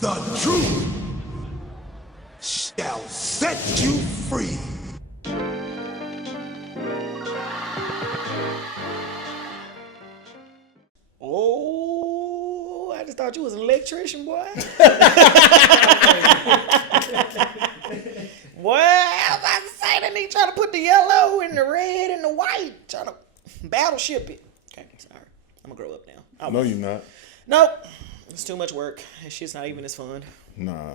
The truth shall set you free. Oh, I just thought you was an electrician, boy. Boy, I was about to say that they trying to put the yellow and the red and the white, trying to battleship it. Okay, sorry. I'm gonna grow up now. No, you're not. Nope. It's too much work. That shit's not even as fun. Nah.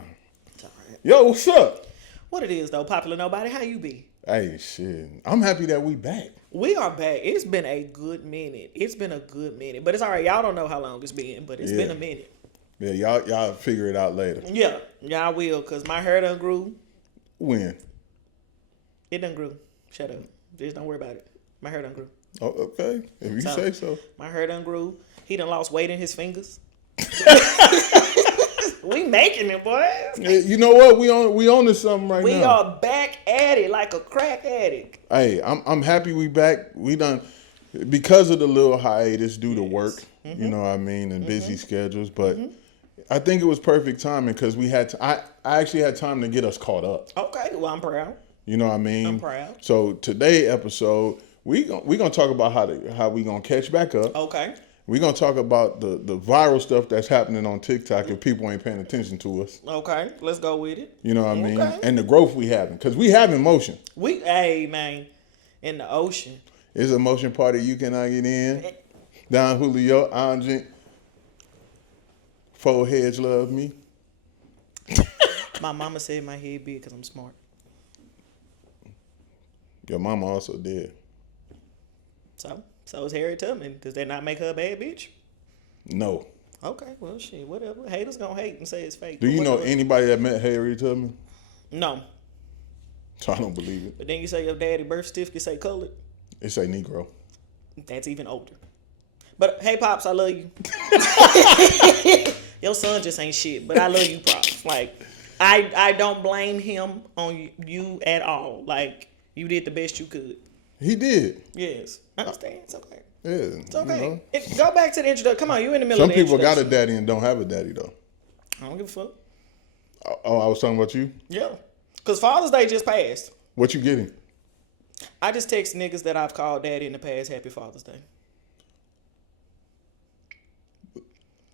It's all right. Yo, what's up? What it is, though, Popular Nobody, how you be? Hey, shit. I'm happy that we back. We are back. It's been a good minute. But it's all right. Y'all don't know how long it's been, but it's been a minute. Yeah, y'all figure it out later. Yeah, y'all will, because my hair done grew. When? It done grew. Shut up. Just don't worry about it. My hair done grew. Oh, okay. If you say so. My hair done grew. He done lost weight in his fingers. We making it, boys. Yeah, you know what? We on to something right now. We are back at it like a crack addict. Hey, I'm happy we back. We done because of the little hiatus due to work. You know what I mean, and busy schedules. But I think it was perfect timing because we had. I actually had time to get us caught up. Okay, well I'm proud. You know what I mean? I'm proud. So today episode, we gonna talk about how we gonna catch back up. Okay. We're going to talk about the viral stuff that's happening on TikTok if people ain't paying attention to us. Okay, let's go with it. You know what I mean? And the growth we having. Because we have emotion. Hey, man, in the ocean. It's a motion party you cannot get in. Don Julio, Anjin, four heads love me. My mama said my head big because I'm smart. Your mama also did. So is Harriet Tubman. Does that not make her a bad bitch? No. Okay, well, shit, whatever. Haters gonna hate and say it's fake. Do you know whatever. anybody that met Harriet Tubman? No. So I don't believe it. But then you say your daddy birth certificate say colored. It say Negro. That's even older. But hey, Pops, I love you. Your son just ain't shit, but I love you, Pops. Like, I don't blame him on you at all. Like, you did the best you could. He did. Yes. I understand. It's okay. Yeah. It's okay. You know. Go back to the introduction. Come on, you in the middle Some of the people got a introduction. daddy and don't have a daddy, though. I don't give a fuck. Oh, I was talking about you? Yeah. Because Father's Day just passed. What you getting? I just text niggas that I've called daddy in the past, Happy Father's Day.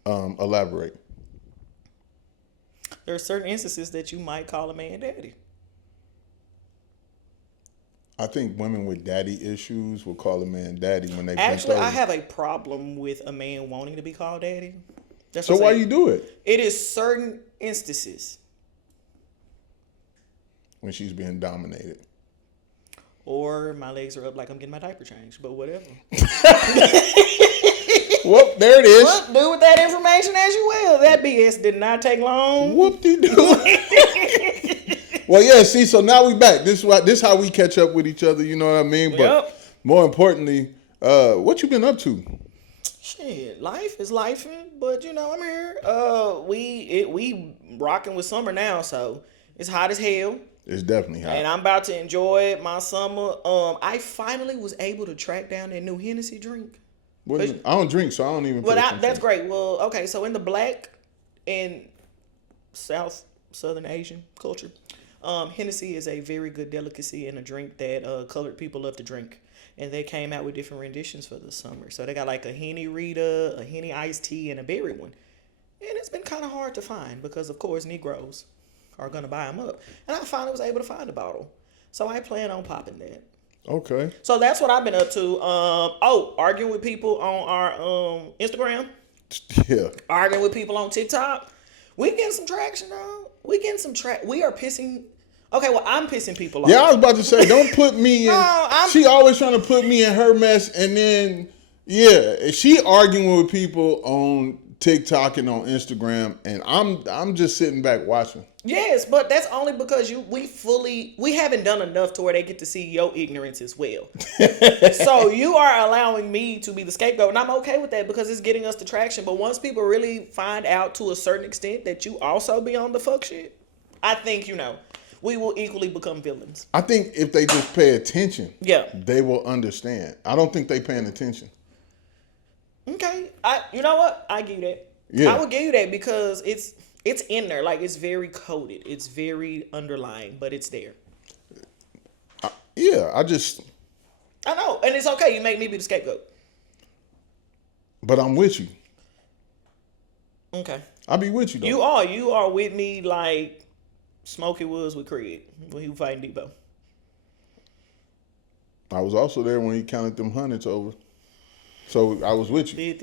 Elaborate. There are certain instances that you might call a man daddy. I think women with daddy issues will call a man daddy when they Actually, bent I over. have a problem with a man wanting to be called daddy. That's So what I'm why saying. you do it? It is certain instances. When she's being dominated. Or my legs are up like I'm getting my diaper changed, but whatever. Whoop, there it is. Well, do with that information as you will. That BS did not take long. Whoop-de-doo. Well, yeah, see, so now we back. This how we catch up with each other, you know what I mean? But Yep. more importantly, what you been up to? Shit, life is lifing, but you know I'm here. We rocking with summer now, so it's hot as hell, It's definitely hot. and I'm about to enjoy my summer. I finally was able to track down that new Hennessy drink. I don't drink, so I don't even. That's great. Well, okay, so in the Black and Southern Asian culture, Hennessy is a very good delicacy and a drink that colored people love to drink. And they came out with different renditions for the summer. So they got like a Henny Rita, a Henny iced tea, and a berry one. And it's been kind of hard to find because, of course, Negroes are going to buy them up. And I finally was able to find a bottle. So I plan on popping that. Okay. So that's what I've been up to. Arguing with people on our Instagram. Yeah. Arguing with people on TikTok. We getting some traction, though. We are pissing. Okay, well, I'm pissing people off. Yeah, I was about to say, don't put me in. No, she always trying to put me in her mess, and then, yeah, she arguing with people on TikTok and on Instagram, and I'm just sitting back watching. Yes, but that's only because we haven't done enough to where they get to see your ignorance as well. So you are allowing me to be the scapegoat, and I'm okay with that because it's getting us the traction. But once people really find out to a certain extent that you also be on the fuck shit, I think, we will equally become villains. I think if they just pay attention, Yeah. they will understand. I don't think they paying attention. Okay. You know what? I give you that. Yeah. I would give you that because it's in there. Like, it's very coded. It's very underlying, but it's there. Yeah, I know, and it's okay. You make me be the scapegoat. but I'm with you. Okay. I'll be with you, though. You are with me like Smokey was with Craig when he was fighting Debo. I was also there when he counted them hundreds over. So I was with you.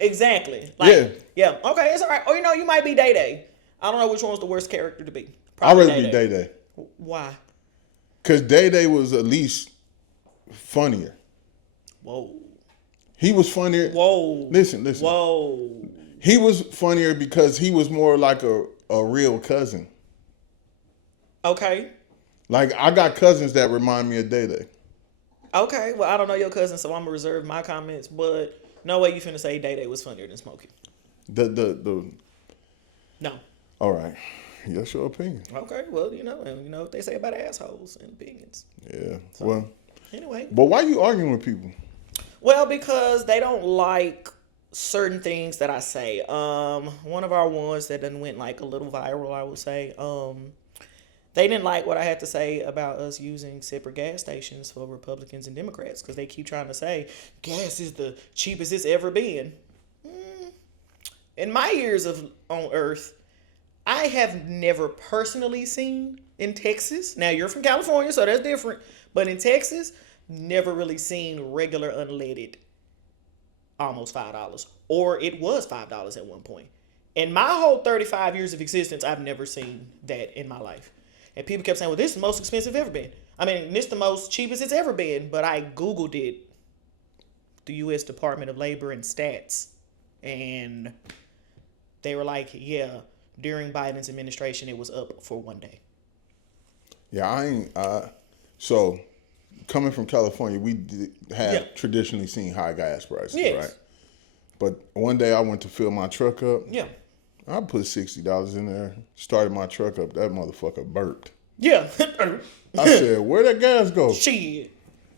Exactly. Like, yeah. Okay, it's all right. Or, you might be Day Day. I don't know which one's the worst character to be. I'd rather be Day Day. Why? Because Day Day was at least funnier. Whoa. He was funnier. Whoa. Listen. Whoa. He was funnier because he was more like a real cousin. Okay. Like, I got cousins that remind me of Day Day. Okay. Well, I don't know your cousin, so I'm going to reserve my comments, but no way you finna say Day Day was funnier than Smokey. No. All right. That's your opinion. Okay. Well, you know what they say about assholes and opinions. Yeah. So, well. Anyway. But why you arguing with people? Well, because they don't like certain things that I say. One of our ones that done went like a little viral, I would say. They didn't like what I had to say about us using separate gas stations for Republicans and Democrats because they keep trying to say gas is the cheapest it's ever been. In my years on Earth, I have never personally seen in Texas. Now, you're from California, so that's different. But in Texas, never really seen regular unleaded almost $5. Or it was $5 at one point. In my whole 35 years of existence, I've never seen that in my life. And people kept saying, well, this is the most expensive ever been. I mean, this is the most cheapest it's ever been. But I Googled it, the U.S. Department of Labor and Stats. And they were like, yeah, during Biden's administration, it was up for one day. Yeah, so coming from California, we have traditionally seen high gas prices, right? But one day I went to fill my truck up. Yeah. I put $60 in there, started my truck up. That motherfucker burped. Yeah. I said, where'd that gas go? Shit.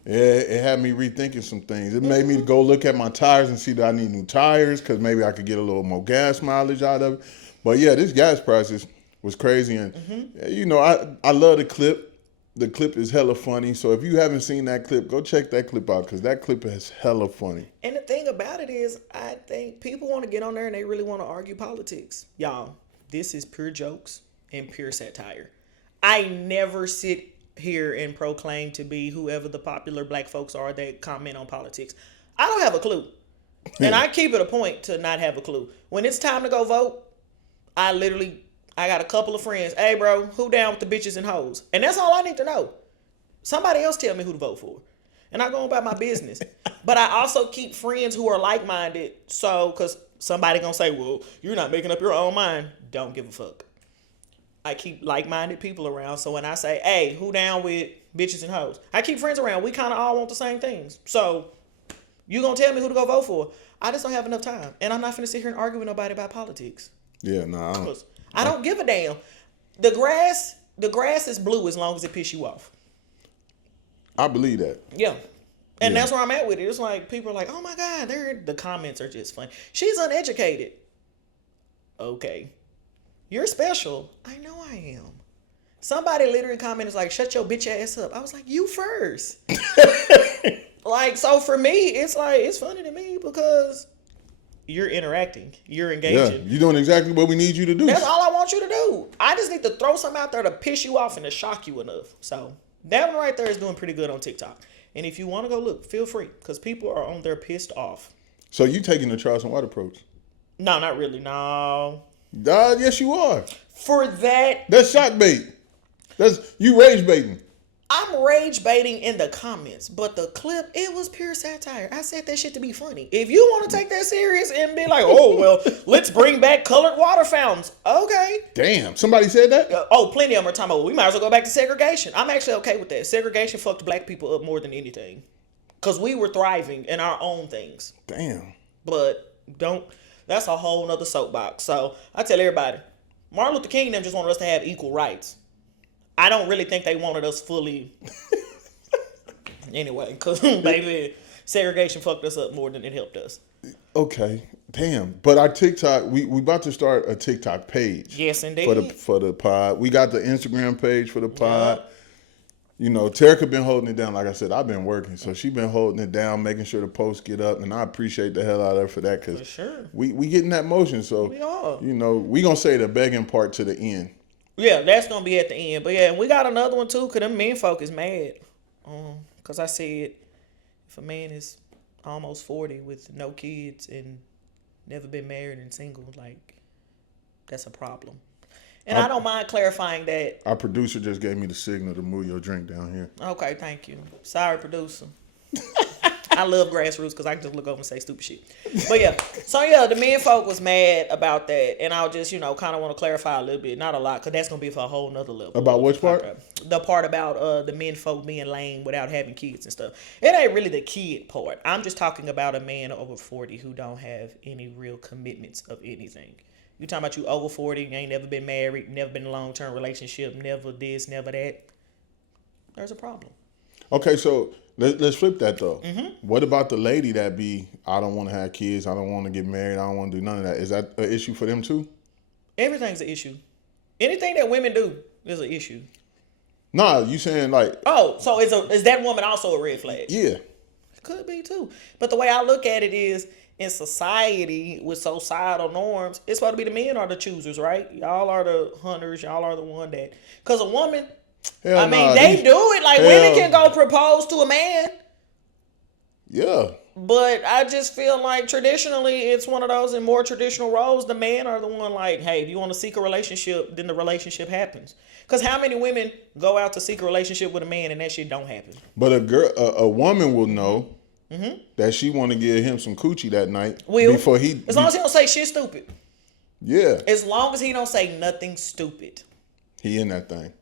Yeah, it had me rethinking some things. It made me go look at my tires and see that I need new tires because maybe I could get a little more gas mileage out of it. But yeah, this gas prices was crazy. And, I love the clip. The clip is hella funny. So if you haven't seen that clip, go check that clip out because that clip is hella funny. And the thing about it is, I think people want to get on there and they really want to argue politics. Y'all, this is pure jokes and pure satire. I never sit here and proclaim to be whoever the popular black folks are that comment on politics. I don't have a clue. And I keep it a point to not have a clue. When it's time to go vote, I got a couple of friends. Hey, bro, who down with the bitches and hoes? And that's all I need to know. Somebody else tell me who to vote for. And I go about my business. But I also keep friends who are like-minded. So, because somebody going to say, well, you're not making up your own mind. Don't give a fuck. I keep like-minded people around. So when I say, hey, who down with bitches and hoes? I keep friends around. We kind of all want the same things. So you going to tell me who to go vote for. I just don't have enough time. And I'm not finna sit here and argue with nobody about politics. Yeah, nah. I don't give a damn. The grass is blue as long as it piss you off. I believe that. Yeah. And that's where I'm at with it. It's like people are like, oh my God, the comments are just funny. She's uneducated. Okay. You're special. I know I am. Somebody literally commented like, shut your bitch ass up. I was like, you first. Like, so for me, it's like, it's funny to me because you're interacting. You're engaging. Yeah, you're doing exactly what we need you to do. That's all I want you to do. I just need to throw something out there to piss you off and to shock you enough. So that one right there is doing pretty good on TikTok. And if you want to go look, feel free because people are on there pissed off. So you taking the Charles and White approach? No, not really. No. Yes, you are. For that. That's shock bait. That's you rage baiting. I'm rage baiting in the comments, but the clip, it was pure satire. I said that shit to be funny. If you want to take that serious and be like, oh, well, let's bring back colored water fountains. Okay. Damn. Somebody said that? Plenty of them are talking about, well, we might as well go back to segregation. I'm actually okay with that. Segregation fucked black people up more than anything. Because we were thriving in our own things. Damn. But that's a whole nother soapbox. So I tell everybody, Martin Luther King and them just wanted us to have equal rights. I don't really think they wanted us fully. Anyway, because, baby, segregation fucked us up more than it helped us. Okay. Damn. But our TikTok, we about to start a TikTok page. Yes, indeed. For the pod. We got the Instagram page for the pod. Yup. You know, Terica been holding it down. Like I said, I've been working. So she been holding it down, making sure the posts get up. And I appreciate the hell out of her for that. Because For sure. we getting that motion. So, We are. you know, we going to say the begging part to the end. Yeah, that's gonna be at the end. But yeah, and we got another one too, cause them men folk is mad. Cause I said if a man is almost 40 with no kids and never been married and single, like that's a problem. And I don't mind clarifying that. Our producer just gave me the signal to move your drink down here. Okay, thank you. Sorry, producer. I love grassroots because I can just look over and say stupid shit. But yeah, so yeah, the men folk was mad about that, and I'll just kind of want to clarify a little bit, not a lot, because that's gonna be for a whole nother level. About which part? The part about the men folk being lame without having kids and stuff. It ain't really the kid part. I'm just talking about a man over 40 who don't have any real commitments of anything. You talking about you over 40, you ain't never been married, never been in a long-term relationship, never this, never that. There's a problem. Okay, so let's flip that though. Mm-hmm. What about the lady that I don't want to have kids, I don't want to get married, I don't want to do none of that. Is that an issue for them too? Everything's an issue. Anything that women do is an issue. Nah, you saying like... Oh, so is that woman also a red flag? Yeah. Could be too. But the way I look at it is, in society with societal norms, it's supposed to be the men are the choosers, right? Y'all are the hunters. Y'all are the one that... Because a woman... Hell nah, they do it. Like, women can go propose to a man. Yeah. But I just feel like traditionally, it's one of those in more traditional roles. The men are the one like, hey, if you want to seek a relationship, then the relationship happens. Because how many women go out to seek a relationship with a man and that shit don't happen? But a woman will know that she want to give him some coochie that night before he... As long as he don't say shit stupid. Yeah. As long as he don't say nothing stupid. He in that thing.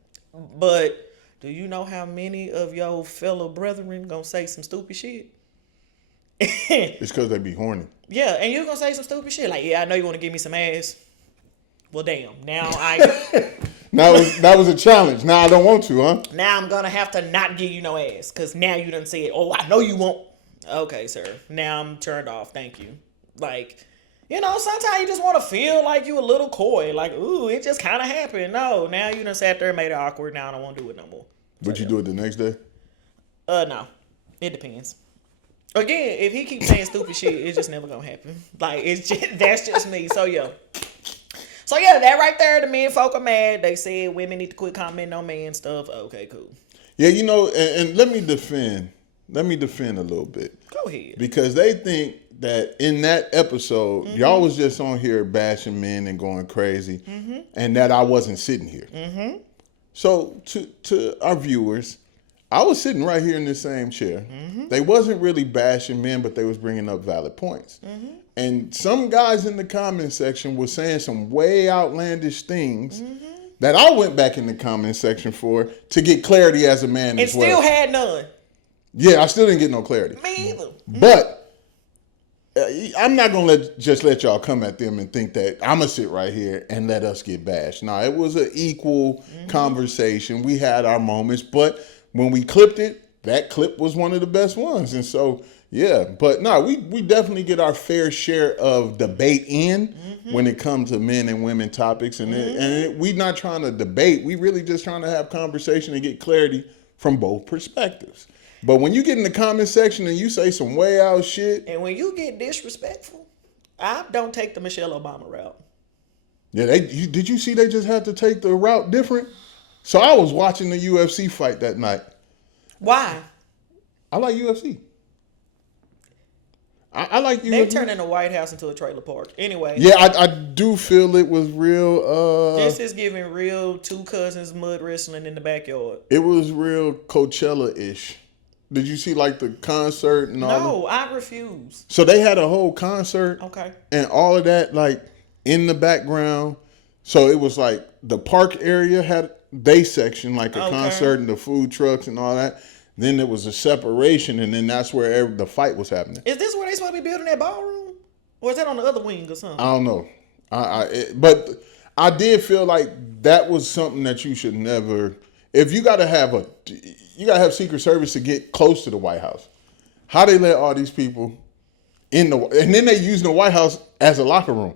But do you know how many of your fellow brethren gonna say some stupid shit? It's because they be horny. Yeah, and you're gonna say some stupid shit. Like, yeah, I know you want to give me some ass. Well, damn. Now that was a challenge. Now I don't want to, huh? Now I'm gonna have to not give you no ass. Because now you done said, oh, I know you won't. Okay, sir. Now I'm turned off. Thank you. Like... sometimes you just want to feel like you a little coy. Like, ooh, it just kind of happened. No, now you done sat there and made it awkward. Now I don't want to do it no more. Would you do it the next day? No. It depends. Again, if he keeps saying stupid shit, it's just never going to happen. Like, that's just me. So, yeah. That right there, the men folk are mad. They said women need to quit commenting on man stuff. Okay, cool. Yeah, and let me defend a little bit. Go ahead. Because they think that in that episode, y'all was just on here bashing men and going crazy, and that I wasn't sitting here. Mm-hmm. So to our viewers, I was sitting right here in this same chair. Mm-hmm. They wasn't really bashing men, but they was bringing up valid points. Mm-hmm. And some guys in the comment section were saying some way outlandish things that I went back in the comment section for to get clarity as a man as well. And still had none. Yeah, I still didn't get no clarity. Me either. But I'm not going to just let y'all come at them and think that I'm going to sit right here and let us get bashed. No, it was an equal conversation. We had our moments, but when we clipped it, that clip was one of the best ones. And so, yeah, but no, we definitely get our fair share of debate in when it comes to men and women topics. And we not trying to debate. We really just trying to have conversation and get clarity from both perspectives. But when you get in the comment section and you say some way out shit. And when you get disrespectful, I don't take the Michelle Obama route. Yeah, did you see they just had to take the route different? So I was watching the UFC fight that night. Why? I like UFC. I like UFC. They turning the White House into a trailer park. Anyway. Yeah, I do feel it was real. This is giving real two cousins mud wrestling in the backyard. It was real Coachella-ish. Did you see like the concert and all that? No, I refuse. So they had a whole concert. Okay. And all of that like in the background. So it was like the park area had their section, like a concert and the food trucks and all that. Then there was a separation, and then that's where the fight was happening. Is this where they supposed to be building that ballroom? Or is that on the other wing or something? I don't know. But I did feel like that was something that you should never... If you got to have Secret Service to get close to the White House. How they let all these people and then they used the White House as a locker room.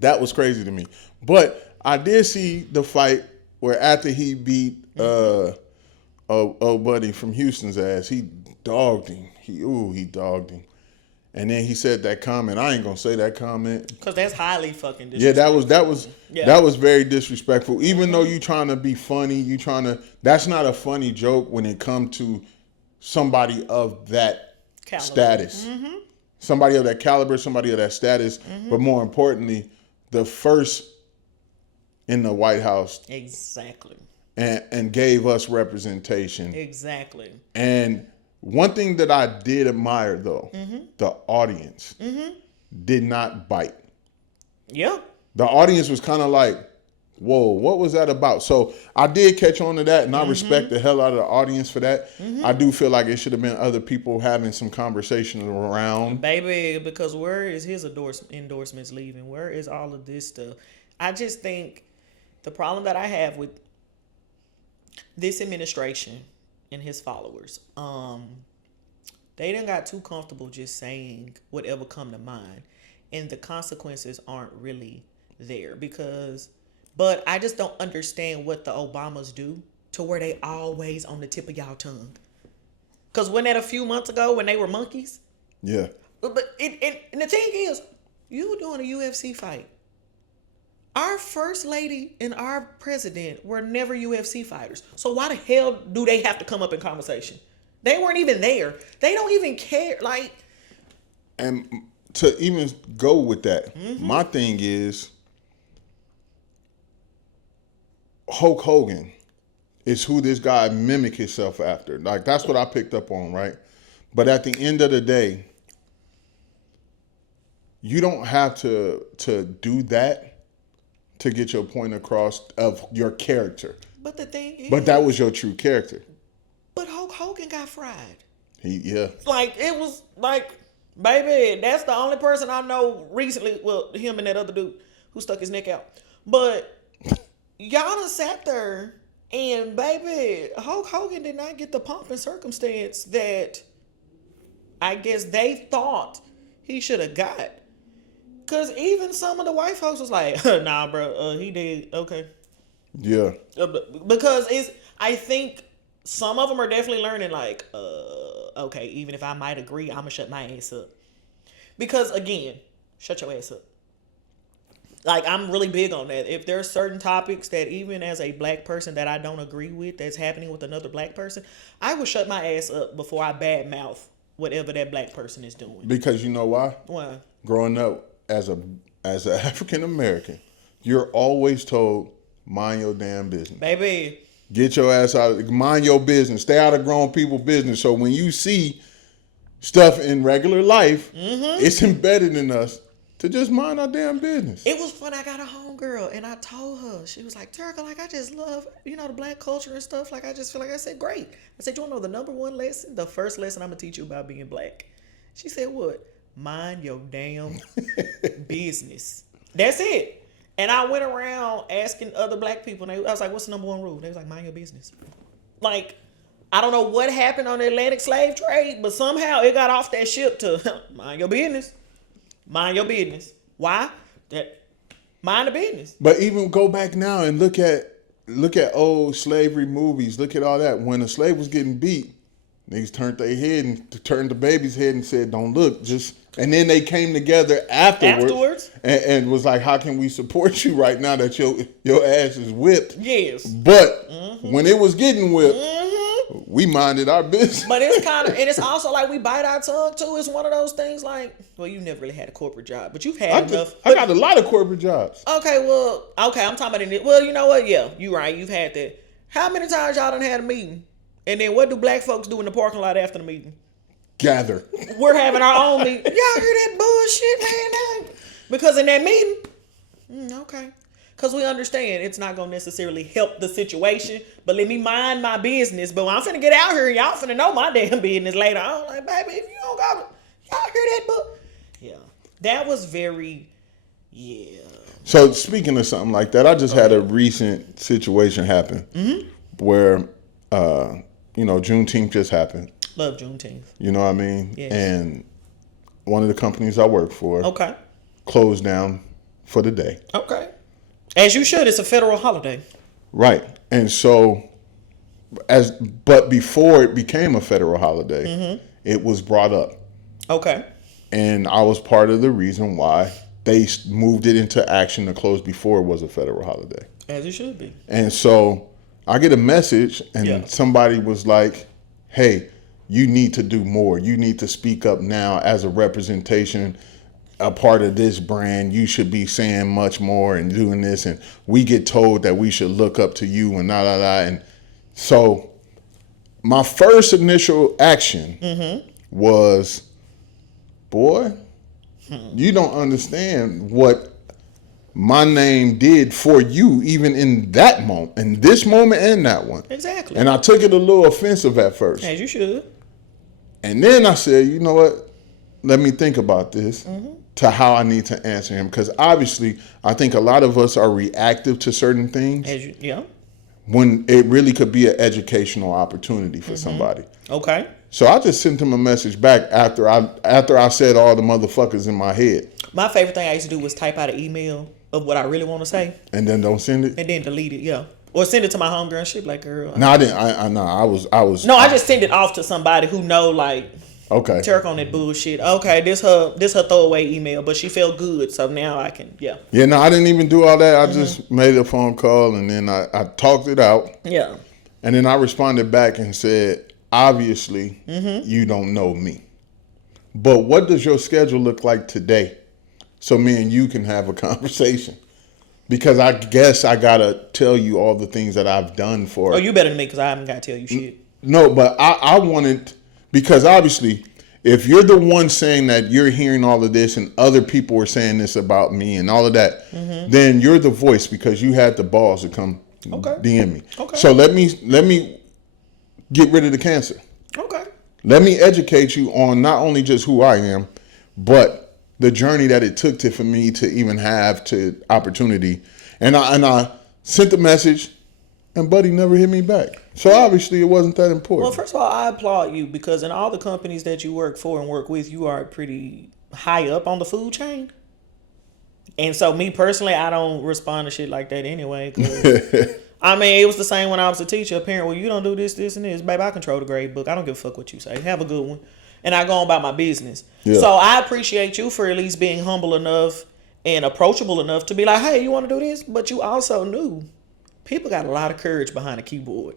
That was crazy to me. But I did see the fight where after he beat a buddy from Houston's ass, he dogged him. He dogged him. And then he said that comment. I ain't gonna say that comment because that's highly fucking disrespectful. Yeah, that was very disrespectful. Even though you trying to be funny, that's not a funny joke when it comes to somebody of that status. Somebody of that caliber, somebody of that status, but more importantly, the first in the White House. Exactly. And gave us representation. Exactly. And one thing that I did admire, though, the audience did not bite. Yeah. The audience was kind of like, whoa, what was that about? So I did catch on to that, and I respect the hell out of the audience for that. I do feel like it should have been other people having some conversation around. Baby, because where is his endorsements leaving? Where is all of this stuff? I just think the problem that I have with this administration and his followers, they done got too comfortable just saying whatever come to mind, and the consequences aren't really there but I just don't understand what the Obamas do to where they always on the tip of y'all tongue. Because wasn't that a few months ago when they were monkeys? Yeah. But and the thing is, you were doing a UFC fight. Our first lady and our president were never UFC fighters. So why the hell do they have to come up in conversation? They weren't even there. They don't even care. Like, and to even go with that, my thing is Hulk Hogan is who this guy mimic himself after. Like, that's what I picked up on, right? But at the end of the day, you don't have to do that to get your point across of your character. but the thing is, But that was your true character. but Hulk Hogan got fried. Yeah. Like, it was like, baby, that's the only person I know recently, well, him and that other dude who stuck his neck out. But y'all done sat there and, baby, Hulk Hogan did not get the pomp and circumstance that I guess they thought he should have got. Because even some of the white folks was like, nah, bro, he did, okay. Yeah. Because I think some of them are definitely learning, like, okay, even if I might agree, I'm going to shut my ass up. Because, again, shut your ass up. Like, I'm really big on that. If there are certain topics that even as a black person that I don't agree with that's happening with another black person, I will shut my ass up before I badmouth whatever that black person is doing. Because you know why? Why? Growing up as an African American, you're always told, mind your damn business. Baby. Get your ass out. Mind your business. Stay out of grown people's business. So when you see stuff in regular life, it's embedded in us to just mind our damn business. It was fun. I got a homegirl and I told her, she was like, Turka, like, I just love, the black culture and stuff. Like, I just feel like, I said, great. I said, you want to know the number one lesson? The first lesson I'm going to teach you about being black. She said, what? Mind your damn business. That's it. And I went around asking other black people, and I was like, what's the number one rule? They was like, mind your business. Like, I don't know what happened on the Atlantic slave trade, but somehow it got off that ship to mind your business. Mind your business. Why? Mind the business. But even go back now and look at old slavery movies. Look at all that. When a slave was getting beat, niggas turned their head and turned the baby's head and said, don't look, just... And then they came together afterwards. And was like, how can we support you right now that your ass is whipped? Yes. But when it was getting whipped, we minded our business. But it's kind of, and it's also like we bite our tongue too. It's one of those things like, well, you never really had a corporate job, but you've had enough. I got a lot of corporate jobs. Okay, I'm talking about well, you know what? Yeah, you're right. You've had that. How many times y'all done had a meeting? And then what do black folks do in the parking lot after the meeting? Gather. We're having our own meeting. Y'all hear that bullshit, man? Because in that meeting, okay. Because we understand it's not going to necessarily help the situation, but let me mind my business. But when I'm finna get out here, y'all finna know my damn business later on. Like, baby, if you don't got it, y'all hear that book? Yeah. That was very, yeah. So speaking of something like that, I just had a recent situation happen where, Juneteenth just happened. Love Juneteenth. You know what I mean? Yes. And one of the companies I work for, Okay. closed down for the day. Okay. As you should. It's a federal holiday. Right. And so, but before it became a federal holiday, it was brought up. Okay. And I was part of the reason why they moved it into action to close before it was a federal holiday. As it should be. And so I get a message and somebody was like, hey, you need to do more. You need to speak up now as a representation, a part of this brand. You should be saying much more and doing this. And we get told that we should look up to you and la la la. And so my first initial action was, boy, you don't understand what my name did for you, even in that moment, in this moment and that one. Exactly. And I took it a little offensive at first. As you should. And then I said, you know what? Let me think about this to how I need to answer him. Because obviously, I think a lot of us are reactive to certain things. When it really could be an educational opportunity for somebody. Okay. So I just sent him a message back after I said all the motherfuckers in my head. My favorite thing I used to do was type out an email of what I really want to say. And then don't send it? And then delete it, yeah. Or send it to my homegirl and shit like, girl. No, I didn't. I was. No, I just send it off to somebody who know, like, okay, Turk on that bullshit. Okay, this her throwaway email, but she felt good, so now I can, yeah. Yeah, no, I didn't even do all that. I just made a phone call and then I talked it out. Yeah. And then I responded back and said, obviously, you don't know me. But what does your schedule look like today? So me and you can have a conversation. Because I guess I got to tell you all the things that I've done for. Oh, you better than me because I haven't got to tell you shit. No, but I wanted, because obviously, if you're the one saying that you're hearing all of this and other people are saying this about me and all of that, then you're the voice because you had the balls to come DM me. Okay. So let me get rid of the cancer. Okay. Let me educate you on not only just who I am, but the journey that it took for me to even have to opportunity. And I sent the message and Buddy never hit me back. So obviously it wasn't that important. Well, first of all, I applaud you because in all the companies that you work for and work with, you are pretty high up on the food chain. And so me personally, I don't respond to shit like that anyway. I mean, it was the same when I was a teacher. A parent, well, you don't do this, this, and this. Baby, I control the grade book. I don't give a fuck what you say. Have a good one. And I go on about my business. Yeah. So I appreciate you for at least being humble enough and approachable enough to be like, hey, you want to do this? But you also knew people got a lot of courage behind a keyboard.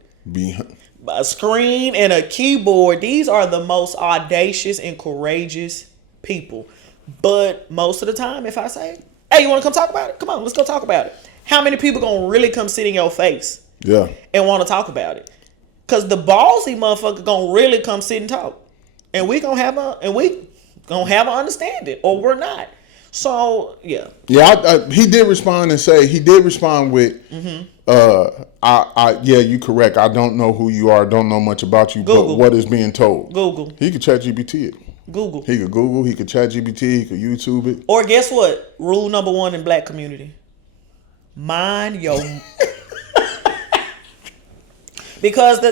A screen and a keyboard. These are the most audacious and courageous people. But most of the time, if I say, hey, you want to come talk about it? Come on, let's go talk about it. How many people going to really come sit in your face and want to talk about it? Because the ballsy motherfucker going to really come sit and talk. And we gonna have an understanding, or we're not. So yeah. Yeah, he did respond and say with, yeah, you correct. I don't know who you are. Don't know much about you. Google. But what is being told? Google. He could ChatGPT it. Google. He could Google. He could ChatGPT. He could YouTube it. Or guess what? Rule number 1 in black community: mind your. Because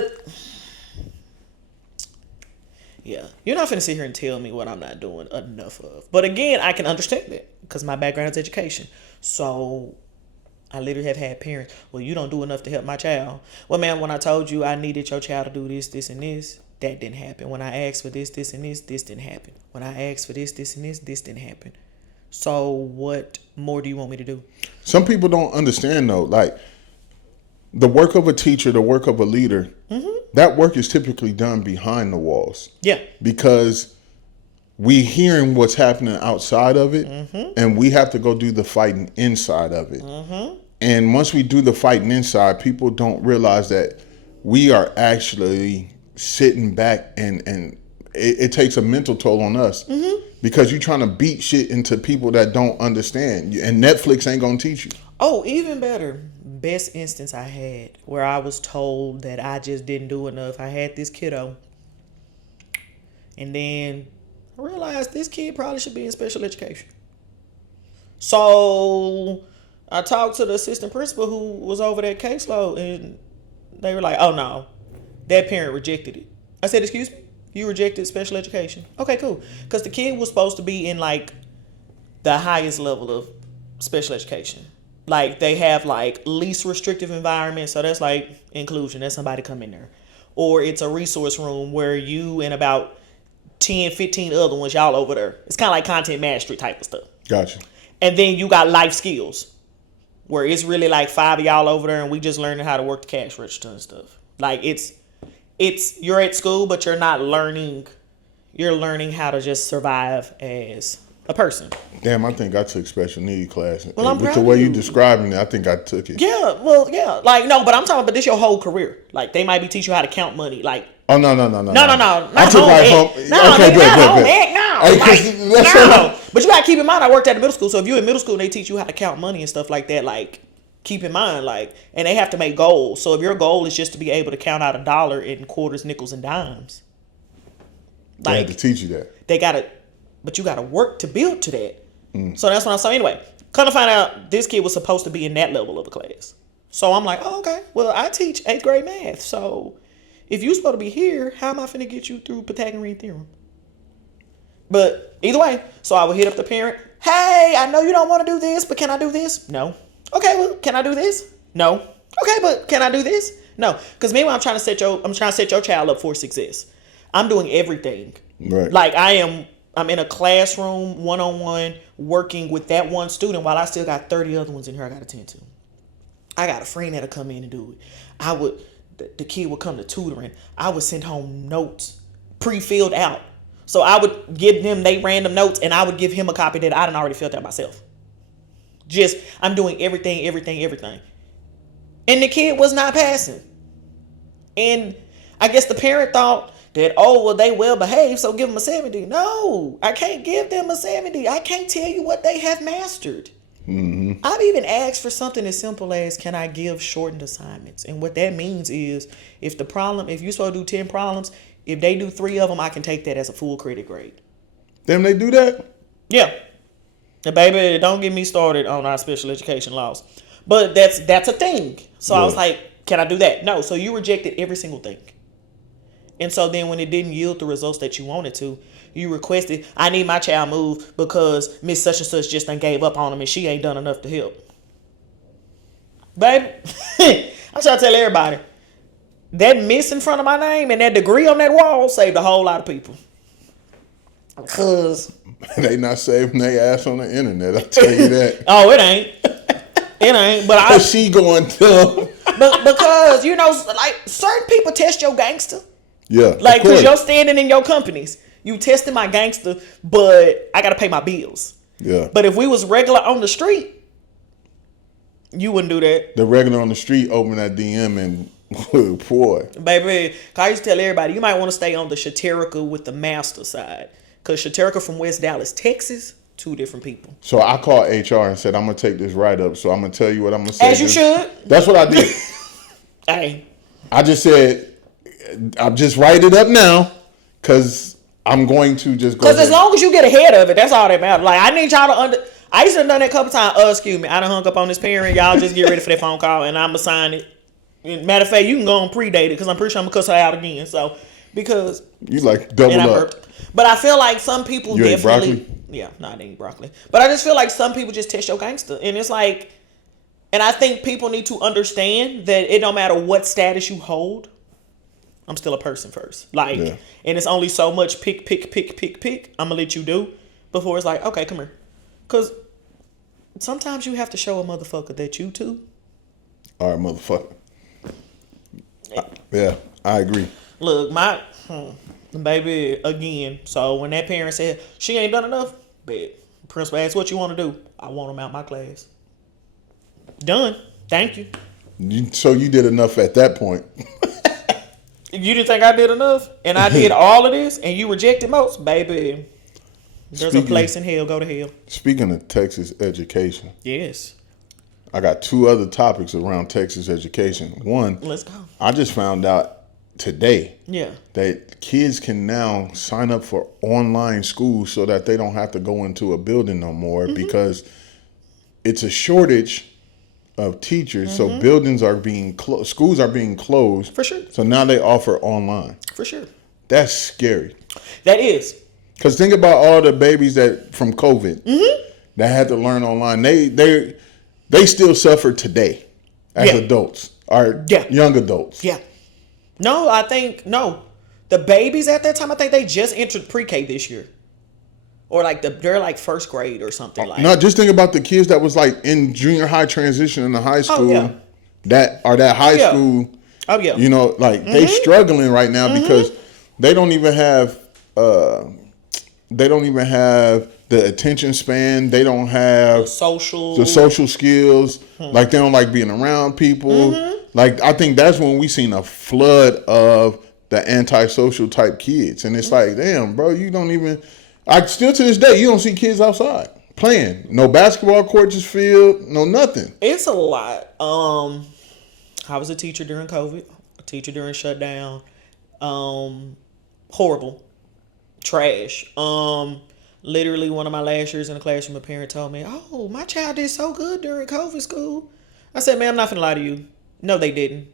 yeah, you're not finna sit here and tell me what I'm not doing enough of. But again, I can understand it because my background is education. So I literally have had parents, well, you don't do enough to help my child. Well, man, when I told you I needed your child to do this, this, and this, that didn't happen. When I asked for this, this, and this didn't happen. When I asked for this, this, and this didn't happen. So what more do you want me to do? Some people don't understand though, like the work of a teacher, the work of a leader, that work is typically done behind the walls. Yeah. Because we hearing what's happening outside of it, and we have to go do the fighting inside of it. And once we do the fighting inside, people don't realize that we are actually sitting back and it takes a mental toll on us. Because you're trying to beat shit into people that don't understand. And Netflix ain't going to teach you. Oh, even better. Best instance I had where I was told that I just didn't do enough. I had this kiddo. And then I realized this kid probably should be in special education. So I talked to the assistant principal who was over that caseload, and they were like, oh no, that parent rejected it. I said, excuse me? You rejected special education. Okay, cool. Because the kid was supposed to be in like the highest level of special education. Like they have like least restrictive environment. So that's like inclusion. That's somebody come in there. Or it's a resource room where you and about 10, 15 other ones, y'all over there. It's kind of like content mastery type of stuff. Gotcha. And then you got life skills where it's really like 5 of y'all over there and we just learning how to work the cash register and stuff. Like it's you're at school, but you're not learning. You're learning how to just survive as a person. Damn, I think I took special needs class. Well, I'm with proud the of way you. you describing it, I think I took it. Yeah, well, yeah. Like, no, but I'm talking about this your whole career. Like, they might be teaching you how to count money. Like, Oh, no. no. I took home like ec. home. No, Okay, nigga, good. not home ec, no. Hey, Like, let's no. But you gotta keep in mind, I worked at a middle school. So if you're in middle school and they teach you how to count money and stuff like that, like, keep in mind, like, and they have to make goals. So if your goal is just to be able to count out $1 in quarters, nickels, and dimes, They had to teach you that. they gotta, but you gotta work to build to that. So that's what I'm saying. Anyway, come to find out, this kid was supposed to be in that level of the class. So I'm like, oh, okay. Well, I teach 8th grade math. So if you're supposed to be here, how am I finna get you through Pythagorean theorem? But either way, so I would hit up the parent. Hey, I know you don't want to do this, but can I do this? No. Okay, well, can I do this? No. Okay, but can I do this? No. Because meanwhile, I'm trying to set your child up for success. I'm doing everything. Right. Like I'm in a classroom, one-on-one, working with that one student while I still got 30 other ones in here I got to attend to. I got a friend that'll come in and do it. The kid would come to tutoring. I would send home notes pre-filled out. So I would give them they random notes and I would give him a copy that I done already filled out myself. I'm doing everything. And the kid was not passing. And I guess the parent thought that, oh, well, they well behaved, so give them a 70. No, I can't give them a 70. I can't tell you what they have mastered. Mm-hmm. I've even asked for something as simple as, can I give shortened assignments? And what that means is, if you're supposed to do 10 problems, if they do 3 of them, I can take that as a full credit grade. Damn, they do that? Yeah. And baby, don't get me started on our special education laws. But that's a thing. So I was like, can I do that? No. So you rejected every single thing. And so then when it didn't yield the results that you wanted to, you requested, I need my child moved because Miss Such and Such just done gave up on him and she ain't done enough to help. Baby, I'm trying to tell everybody, that miss in front of my name and that degree on that wall saved a whole lot of people. Cause they not saving their ass on the internet, I tell you that. Oh, it ain't. It ain't. But she going to. But because, like certain people test your gangster. Yeah. Like, because you're standing in your companies. You testing my gangster, but I got to pay my bills. Yeah. But if we was regular on the street, you wouldn't do that. The regular on the street open that DM and, boy. Baby, I used to tell everybody, you might want to stay on the Shaterica with the master side. Because Shaterica from West Dallas, Texas, 2 different people. So I called HR and said, I'm going to take this write-up, so I'm going to tell you what I'm going to say. As you should. That's what I did. Hey. I just said, I'll just write it up now, because I'm going to just go. Because as long as you get ahead of it, that's all that matters. Like, I need y'all to I used to have done that a couple times. Excuse me, I done hung up on this parent. Y'all just get ready for that phone call, and I'm going to sign it. And matter of fact, you can go on predate it, because I'm pretty sure I'm going to cuss her out again. So, because... You like double up. Burped. But I feel like some people you definitely... ate broccoli? Yeah, no, I didn't eat broccoli. But I just feel like some people just test your gangster. And it's like... And I think people need to understand that it don't matter what status you hold, I'm still a person first. Like, yeah. And it's only so much pick, I'm gonna let you do before it's like, okay, come here. Because sometimes you have to show a motherfucker that you too. All right, motherfucker. Yeah, I agree. Look, my baby, again, so when that parent said, she ain't done enough, but principal asked, what you want to do? I want them out my class. Done. Thank you. So you did enough at that point. You didn't think I did enough? And I did all of this and you rejected most? Baby, there's a place in hell. Go to hell. Speaking of Texas education. Yes. I got 2 other topics around Texas education. One. Let's go. I just found out today. Yeah. That kids can now sign up for online school so that they don't have to go into a building no more because it's a shortage of teachers, so buildings are being schools are being closed. For sure. So now they offer online. For sure. That's scary. That is. Because think about all the babies that from COVID that had to learn online. They still suffer today as adults or young adults. Yeah. No, I think the babies at that time, I think they just entered pre-K this year. Or like they're like first grade or something like. No, just think about the kids that was like in junior high transition into high school. That high school. Oh yeah. You know, like they struggling right now because they don't even have the attention span. They don't have the social skills. Like they don't like being around people. Like I think that's when we seen a flood of the antisocial type kids, and it's like, damn, bro, you don't even. Still to this day, you don't see kids outside playing. No basketball court is filled. No nothing. It's a lot. I was a teacher during COVID. A teacher during shutdown. Horrible. Trash. Literally one of my last years in the classroom, a parent told me, "Oh, my child did so good during COVID school." I said, "Man, I'm not gonna lie to you. No, they didn't.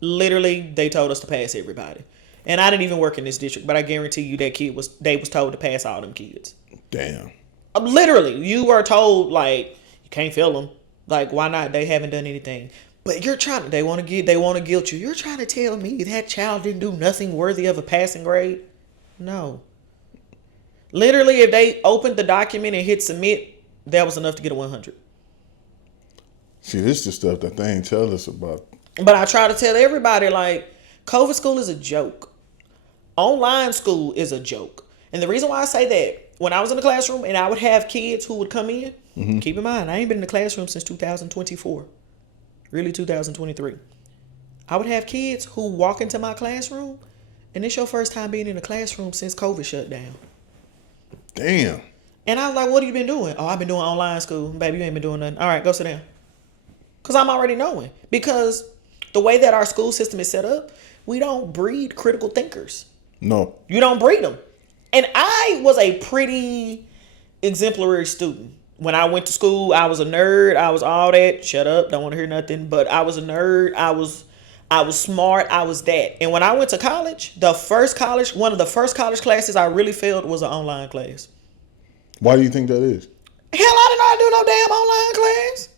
Literally, they told us to pass everybody." And I didn't even work in this district, but I guarantee you that they was told to pass all them kids. Damn. Literally, you are told like you can't fail them. Like why not? They haven't done anything. But they want to guilt you. You're trying to tell me that child didn't do nothing worthy of a passing grade? No. Literally, if they opened the document and hit submit, that was enough to get a 100. See, this is the stuff that they ain't tell us about. But I try to tell everybody like COVID school is a joke. Online school is a joke. And the reason why I say that, when I was in the classroom and I would have kids who would come in, keep in mind, I ain't been in the classroom since 2024. Really 2023. I would have kids who walk into my classroom and it's your first time being in the classroom since COVID shut down. Damn. And I was like, what have you been doing? Oh, I've been doing online school. Baby, you ain't been doing nothing. All right, go sit down. Because I'm already knowing. Because the way that our school system is set up, we don't breed critical thinkers. No. You don't breed them. And I was a pretty exemplary student. When I went to school, I was a nerd. I was all that. Shut up. Don't want to hear nothing. But I was a nerd. I was smart. I was that. And when I went to college, one of the first college classes I really failed was an online class. Why do you think that is? Hell, I didn't know how to do no damn online class.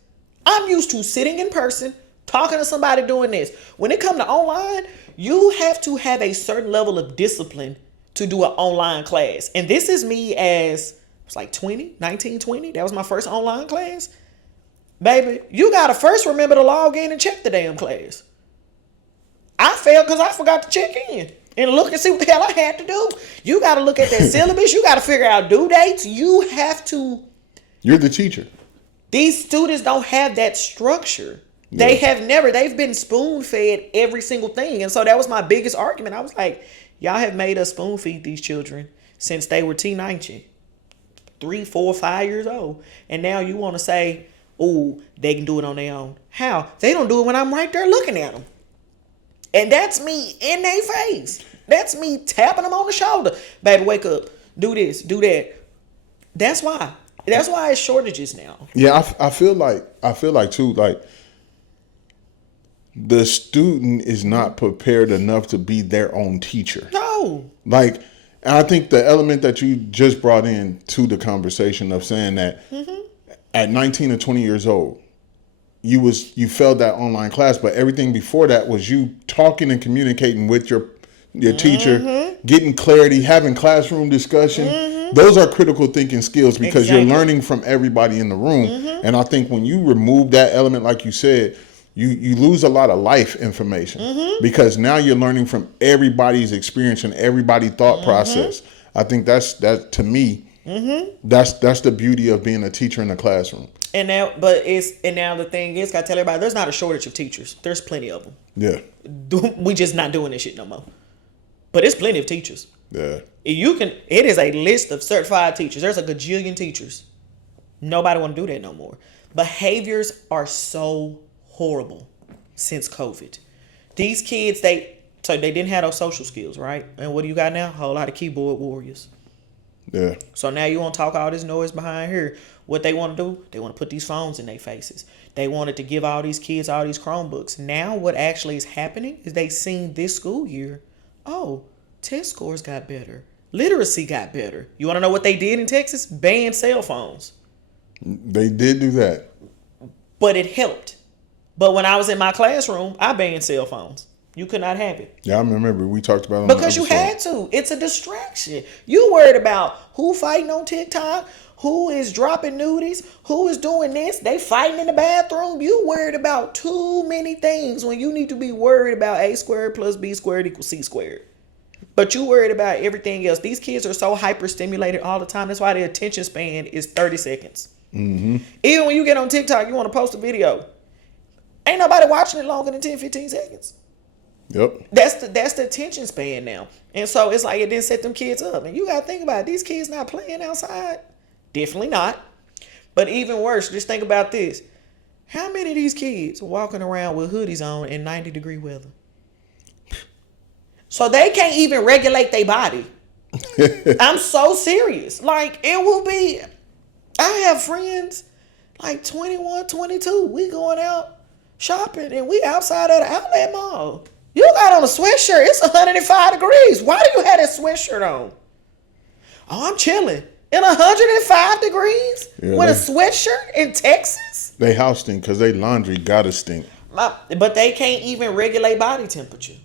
I'm used to sitting in person, talking to somebody doing this. When it comes to online, you have to have a certain level of discipline to do an online class. And this is me as, it's like 19, 20. That was my first online class. Baby, you got to first remember to log in and check the damn class. I failed because I forgot to check in and look and see what the hell I had to do. You got to look at that syllabus. You got to figure out due dates. You have to. You're the teacher. These students don't have that structure. Yeah. They've been spoon fed every single thing. And so that was my biggest argument. I was like, y'all have made us spoon feed these children since they were teenagers, 3, 4, 5 years old. And now you want to say, oh, they can do it on their own. How? They don't do it when I'm right there looking at them. And that's me in their face. That's me tapping them on the shoulder. Baby, wake up. Do this. Do that. That's why. That's why it's shortages now. Yeah, I feel like too, like the student is not prepared enough to be their own teacher. No. Like, and I think the element that you just brought in to the conversation of saying that at 19 or 20 years old, you failed that online class, but everything before that was you talking and communicating with your teacher, getting clarity, having classroom discussion. Those are critical thinking skills because you're learning from everybody in the room. And I think when you remove that element, like you said, you lose a lot of life information because now you're learning from everybody's experience and everybody's thought process. I think that's to me, that's the beauty of being a teacher in the classroom. And now the thing is, gotta tell everybody, there's not a shortage of teachers. There's plenty of them. Yeah. We just not doing this shit no more. But it's plenty of teachers. Yeah. It is a list of certified teachers. There's a gajillion teachers. Nobody want to do that no more. Behaviors are so horrible since COVID. These kids, they didn't have those social skills, right? And what do you got now? A whole lot of keyboard warriors. Yeah. So now you want to talk all this noise behind here. What they want to do, they want to put these phones in their faces. They wanted to give all these kids all these Chromebooks. Now what actually is happening is they seen this school year, oh, test scores got better. Literacy got better. You want to know what they did in Texas? Banned cell phones. They did do that. But it helped. But when I was in my classroom, I banned cell phones. You could not have it. Yeah, I remember we talked about it. Because you had to. It's a distraction. You worried about who fighting on TikTok, who is dropping nudies, who is doing this. They fighting in the bathroom. You worried about too many things when you need to be worried about A squared plus B squared equals C squared. But you worried about everything else. These kids are so hyper-stimulated all the time. That's why their attention span is 30 seconds. Mm-hmm. Even when you get on TikTok, you want to post a video. Ain't nobody watching it longer than 10, 15 seconds. Yep. That's the attention span now. And so it's like it didn't set them kids up. And you got to think about it. These kids not playing outside. Definitely not. But even worse, just think about this. How many of these kids are walking around with hoodies on in 90-degree weather? So they can't even regulate their body. I'm so serious. Like, it will be... I have friends like 21, 22. We going out shopping and we outside at an outlet mall. You got on a sweatshirt. It's 105 degrees. Why do you have that sweatshirt on? Oh, I'm chilling. In 105 degrees? Yeah, with a sweatshirt in Texas? They house stink because they laundry gotta stink. But they can't even regulate body temperature.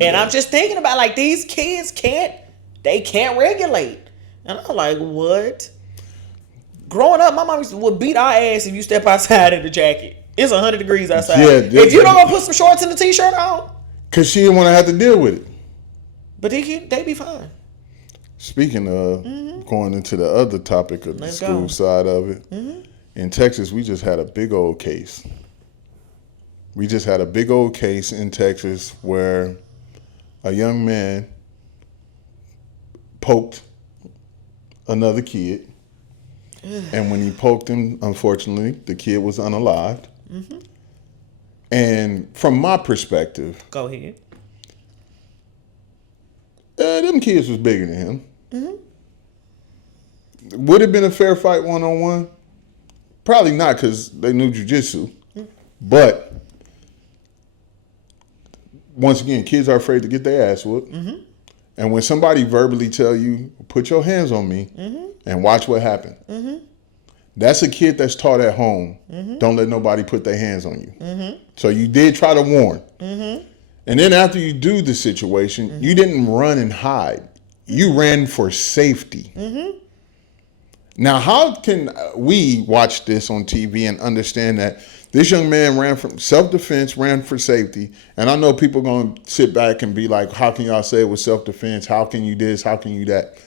And I'm just thinking about, like, these kids can't regulate. And I'm like, what? Growing up, my mom would beat our ass if you step outside in a jacket. It's 100 degrees outside. Yeah, if you don't go put some shorts and a t-shirt on. Because she didn't want to have to deal with it. But they be fine. Speaking of going into the other topic of the school side of it, in Texas, we just had a big old case. We just had a big old case in Texas where a young man poked another kid. And when he poked him, unfortunately, the kid was unalived. Mm-hmm. And from my perspective... Go ahead. Them kids was bigger than him. Mm-hmm. Would it have been a fair fight one-on-one? Probably not, because they knew jiu-jitsu. Mm-hmm. But, once again, kids are afraid to get their ass whooped. Mm-hmm. And when somebody verbally tell you, put your hands on me, and watch what happens. Mm-hmm. That's a kid that's taught at home. Mm-hmm. Don't let nobody put their hands on you. Mm-hmm. So you did try to warn. Mm-hmm. And then after you do the situation, you didn't run and hide. You ran for safety. Mm-hmm. Now, how can we watch this on TV and understand that this young man ran from self-defense, ran for safety? And I know people going to sit back and be like, how can y'all say it was self-defense? How can you this? How can you that?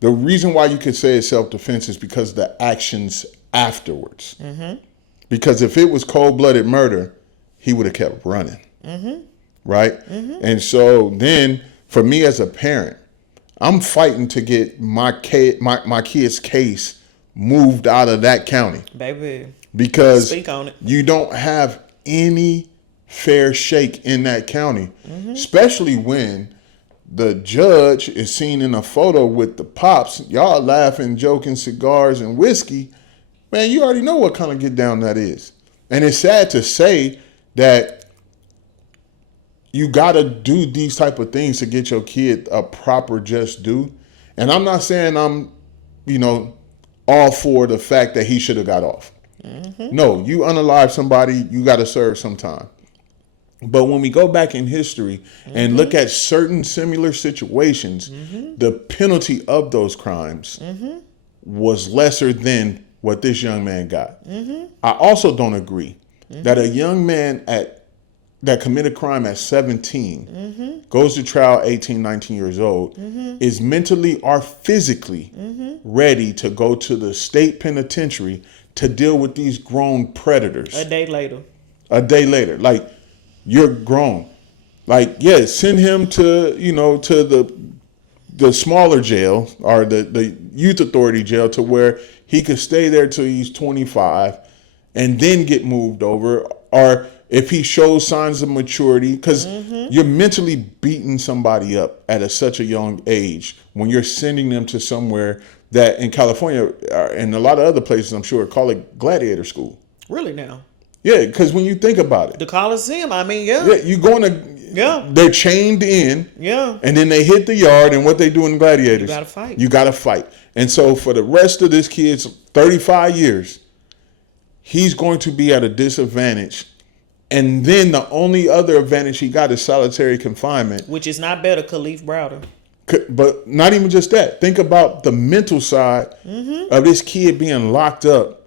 The reason why you could say it's self-defense is because of the actions afterwards. Mm-hmm. Because if it was cold-blooded murder, he would have kept running. Mm-hmm. Right? Mm-hmm. And so then, for me as a parent, I'm fighting to get my kid's case moved out of that county. Baby. Because speak on it. You don't have any fair shake in that county. Mm-hmm. Especially when the judge is seen in a photo with the pops. Y'all laughing, joking, cigars, and whiskey. Man, you already know what kind of get down that is. And it's sad to say that you got to do these type of things to get your kid a proper just due. And I'm not saying I'm, all for the fact that he should have got off. Mm-hmm. No, you unalive somebody, you got to serve some time. But when we go back in history and look at certain similar situations, the penalty of those crimes was lesser than what this young man got. I also don't agree that a young man that committed crime at 17, goes to trial 18, 19 years old, is mentally or physically ready to go to the state penitentiary to deal with these grown predators. A day later. Like, you're grown. Like, yeah, send him to, to the smaller jail or the youth authority jail to where he could stay there till he's 25 and then get moved over. Or if he shows signs of maturity, because you're mentally beating somebody up at such a young age when you're sending them to somewhere that in California and a lot of other places, I'm sure, call it gladiator school. Really now? Yeah, because when you think about it. The Coliseum, yeah. You're going to, Yeah. They're chained in. Yeah. And then they hit the yard, and what they do in Gladiators. You gotta fight. You gotta fight. And so for the rest of this kid's 35 years, he's going to be at a disadvantage. And then the only other advantage he got is solitary confinement. Which is not better, Khalif Browder. But not even just that. Think about the mental side of this kid being locked up.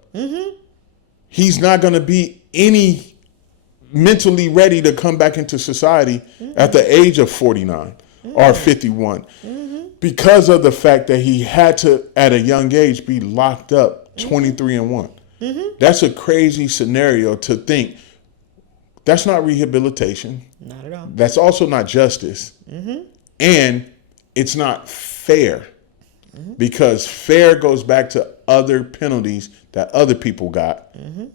He's not going to be any mentally ready to come back into society at the age of 49 or 51 because of the fact that he had to, at a young age, be locked up 23-1. That's a crazy scenario to think. That's not rehabilitation. Not at all. That's also not justice. And it's not fair because fair goes back to other penalties that other people got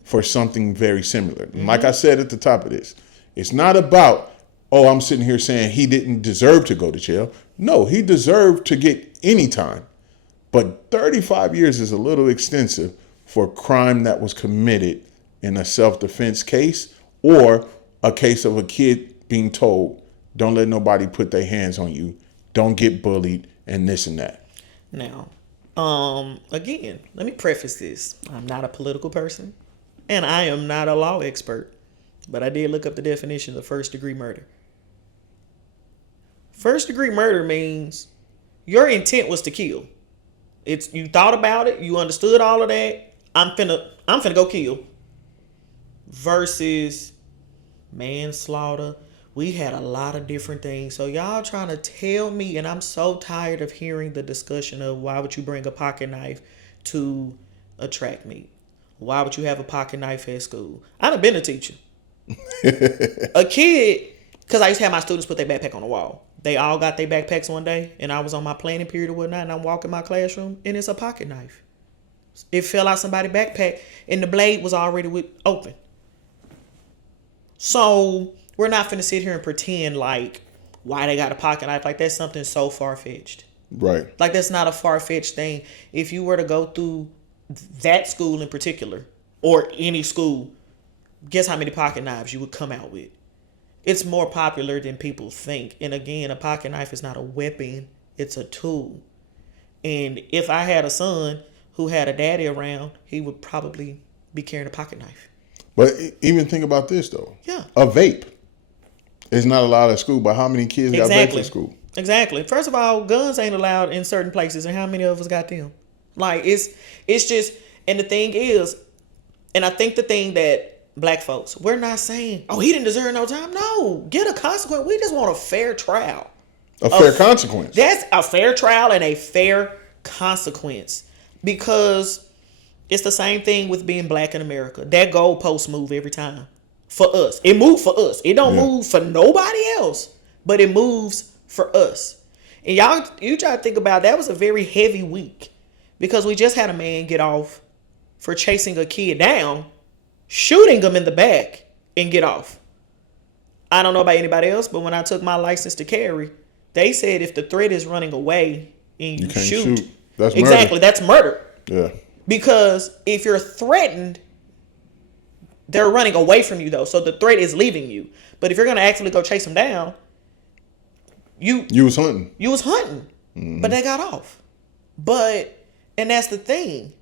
for something very similar. And like I said at the top of this, it's not about, oh, I'm sitting here saying he didn't deserve to go to jail. No, he deserved to get any time. But 35 years is a little extensive for a crime that was committed in a self-defense case or a case of a kid being told, don't let nobody put their hands on you, don't get bullied, and this and that. Now, again, let me preface this. I'm not a political person, and I am not a law expert, but I did look up the definition of first-degree murder. First-degree murder means your intent was to kill. It's you thought about it, you understood all of that. I'm finna go kill. Versus manslaughter. We had a lot of different things. So y'all trying to tell me, and I'm so tired of hearing the discussion of why would you bring a pocket knife to a track meet? Why would you have a pocket knife at school? I'd have been a teacher. A kid, because I used to have my students put their backpack on the wall. They all got their backpacks one day, and I was on my planning period or whatnot, and I'm walking my classroom, and it's a pocket knife. It fell out somebody's backpack, and the blade was already open. So we're not finna sit here and pretend like why they got a pocket knife. Like that's something so far-fetched. Right. Like that's not a far-fetched thing. If you were to go through that school in particular, or any school, guess how many pocket knives you would come out with? It's more popular than people think. And again, a pocket knife is not a weapon. It's a tool. And if I had a son who had a daddy around, he would probably be carrying a pocket knife. But even think about this, though. Yeah. A vape is not allowed at school, but how many kids got vapes at school? Exactly. First of all, guns ain't allowed in certain places, and how many of us got them? Like, it's just, and the thing is, and I think the thing that black folks, we're not saying, oh, he didn't deserve no time. No, get a consequence. We just want a fair trial. A fair consequence. That's a fair trial and a fair consequence. Because it's the same thing with being black in America. That goalpost move every time. For us. It moves for us. It don't move for nobody else. But it moves for us. And you try to think about that was a very heavy week. Because we just had a man get off for chasing a kid down, shooting him in the back, and get off. I don't know about anybody else, but when I took my license to carry, they said if the threat is running away and you can't shoot. That's exactly, murder. that's murder. Yeah. Because if you're threatened, they're running away from you though. So the threat is leaving you. But if you're going to actually go chase them down, you was hunting. You was hunting. Mm-hmm. But they got off. And that's the thing.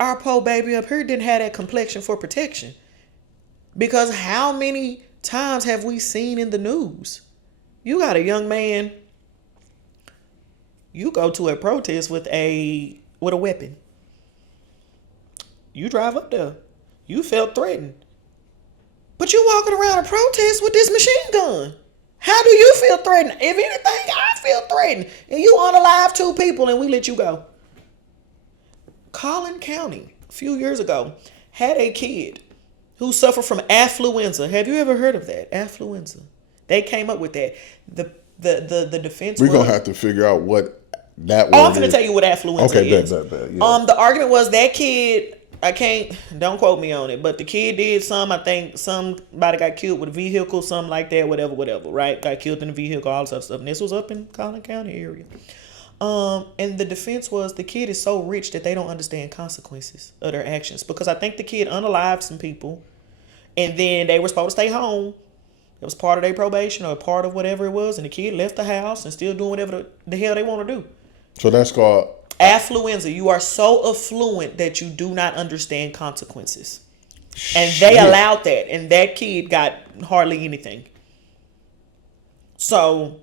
Our poor baby up here didn't have that complexion for protection. Because how many times have we seen in the news? You got a young man, you go to a protest with a weapon. You drive up there. You felt threatened. But you walking around a protest with this machine gun. How do you feel threatened? If anything, I feel threatened. And you unalive 2 people and we let you go. Collin County, a few years ago, had a kid who suffered from affluenza. Have you ever heard of that? Affluenza. They came up with that. The defense We're going to have to figure out what that word I'm going to is. tell you what affluenza is. Okay, yeah. The argument was that kid, don't quote me on it, but the kid did I think somebody got killed with a vehicle, something like that, whatever, right? Got killed in a vehicle, all this other stuff. And this was up in Collin County area. And the defense was the kid is so rich that they don't understand consequences of their actions. Because I think the kid unalived some people, and then they were supposed to stay home. it was part of their probation or part of whatever it was, and the kid left the house and still doing whatever the hell they want to do. So that's called affluenza. You are so affluent that you do not understand consequences. And shit. they allowed that, and that kid got hardly anything. So,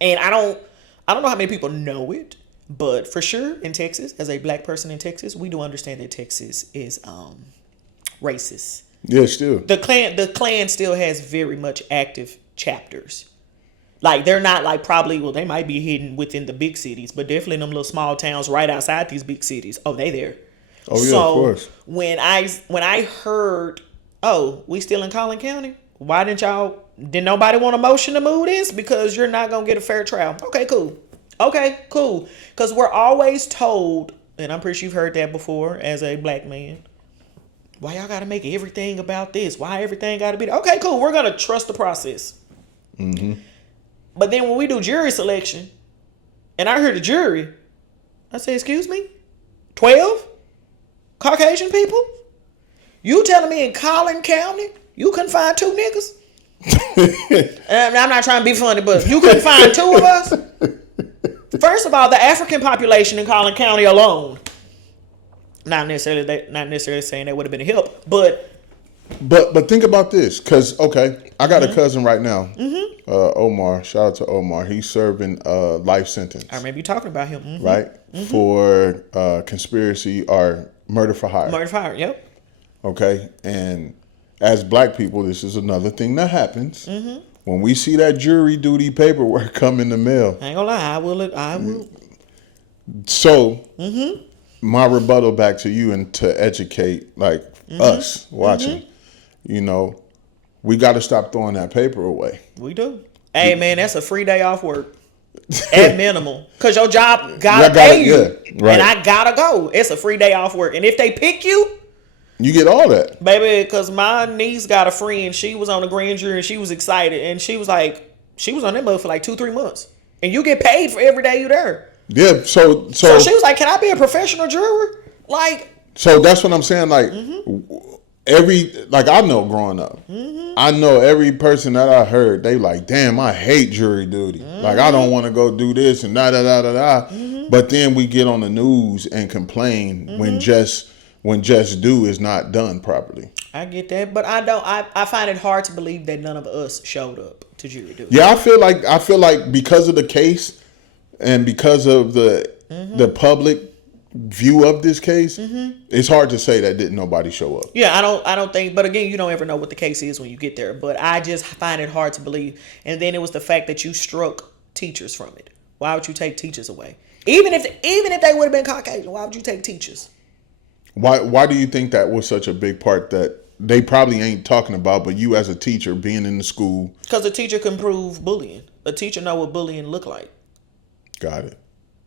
and I don't know how many people know it, but for sure in Texas, as a black person in Texas, we do understand that Texas is racist. Yeah, still. The Klan still has very much active chapters. Like, they're not like probably, well, they might be hidden within the big cities, but definitely in them little small towns right outside these big cities. Oh, they there. Oh, yeah, so of course. when I heard, oh, we still in Collin County? Why didn't nobody want a motion to move this? Because you're not going to get a fair trial. Okay, cool. Because we're always told, and I'm pretty sure you've heard that before as a black man, why y'all got to make everything about this? Why everything got to be, okay, cool. We're going to trust the process. Mm-hmm. But then when we do jury selection, and I heard the jury, I said, excuse me? 12 Caucasian people? You telling me in Collin County, you couldn't find 2 niggas? And I'm not trying to be funny, but you couldn't find 2 of us? First of all, the African population in Collin County alone, not necessarily saying that would have been a help, but think about this, because I got a cousin right now, Omar. Shout out to Omar. He's serving a life sentence. I remember you talking about him, right? For conspiracy or murder for hire. Murder for hire, yep. Okay, and as black people, this is another thing that happens. When we see that jury duty paperwork come in the mail. I ain't gonna lie, I will. So, my rebuttal back to you and to educate us watching, we got to stop throwing that paper away. We do. Hey, man, that's a free day off work. At minimum. Because your job gotta pay you. Yeah, right. And I gotta go. It's a free day off work. And if they pick you, you get all that. Baby, because my niece got a friend. She was on the grand jury and she was excited. And she was on that mode for like 2-3 months. And you get paid for every day you there. Yeah, so she was like, can I be a professional juror? So that's what I'm saying. I know growing up, I know every person that I heard, they like, damn, I hate jury duty. I don't want to go do this and da da da da da. But then we get on the news and complain when just due is not done properly. I get that, but I find it hard to believe that none of us showed up to jury duty. Yeah, I feel like because of the case and because of the public view of this case, it's hard to say that didn't nobody show up. Yeah, I don't think, but again, you don't ever know what the case is when you get there, but I just find it hard to believe. And then it was the fact that you struck teachers from it. Why would you take teachers away? Even if they would have been Caucasian, why would you take teachers? Why do you think that was such a big part that they probably ain't talking about, but you as a teacher being in the school? Because a teacher can prove bullying. A teacher know what bullying look like. Got it.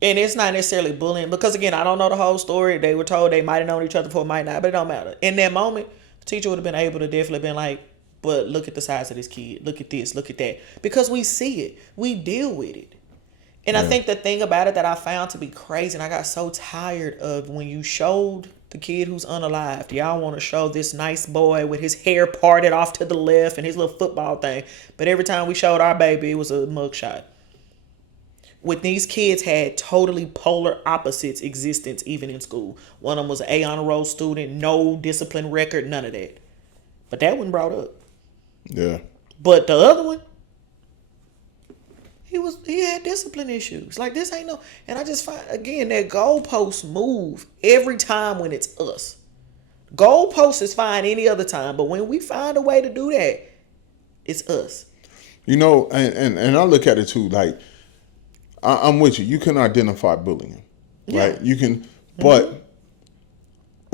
And it's not necessarily bullying because, again, I don't know the whole story. They were told they might have known each other before, might not, but it don't matter. In that moment, the teacher would have been able to definitely been like, but look at the size of this kid. Look at this. Look at that. Because we see it. We deal with it. And I think the thing about it that I found to be crazy, and I got so tired of when you showed the kid who's unalived, y'all want to show this nice boy with his hair parted off to the left and his little football thing. But every time we showed our baby, it was a mugshot. When these kids had totally polar opposites existence, even in school. One of them was an A honor roll student, no discipline record, none of that. But that wasn't brought up. Yeah. But the other one, he had discipline issues. Like, this ain't no, and I just find, again, that goalposts move every time when it's us. Goalposts is fine any other time, but when we find a way to do that, it's us. And I look at it too, like, I'm with you. You can identify bullying, right? You can, but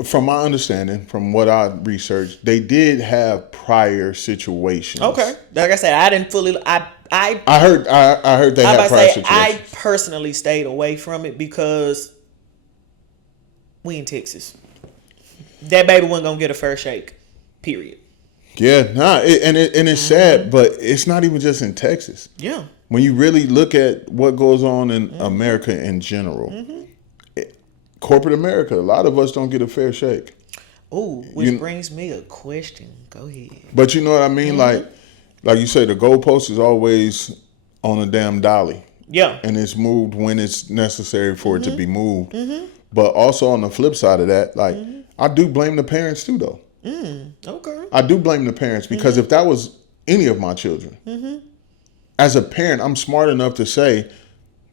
from my understanding, from what I researched, they did have prior situations. Okay, like I said, I didn't fully. I heard they had prior situations. I personally stayed away from it because we in Texas. That baby wasn't gonna get a fair shake. Period. Yeah, it's sad, but it's not even just in Texas. Yeah. When you really look at what goes on in America in general, corporate America, a lot of us don't get a fair shake. Oh, which brings me a question. Go ahead. But you know what I mean? Like, like you say, the goalpost is always on a damn dolly. Yeah. And it's moved when it's necessary for it to be moved. But also on the flip side of that, like, I do blame the parents too, though. Okay. I do blame the parents because if that was any of my children, as a parent, I'm smart enough to say,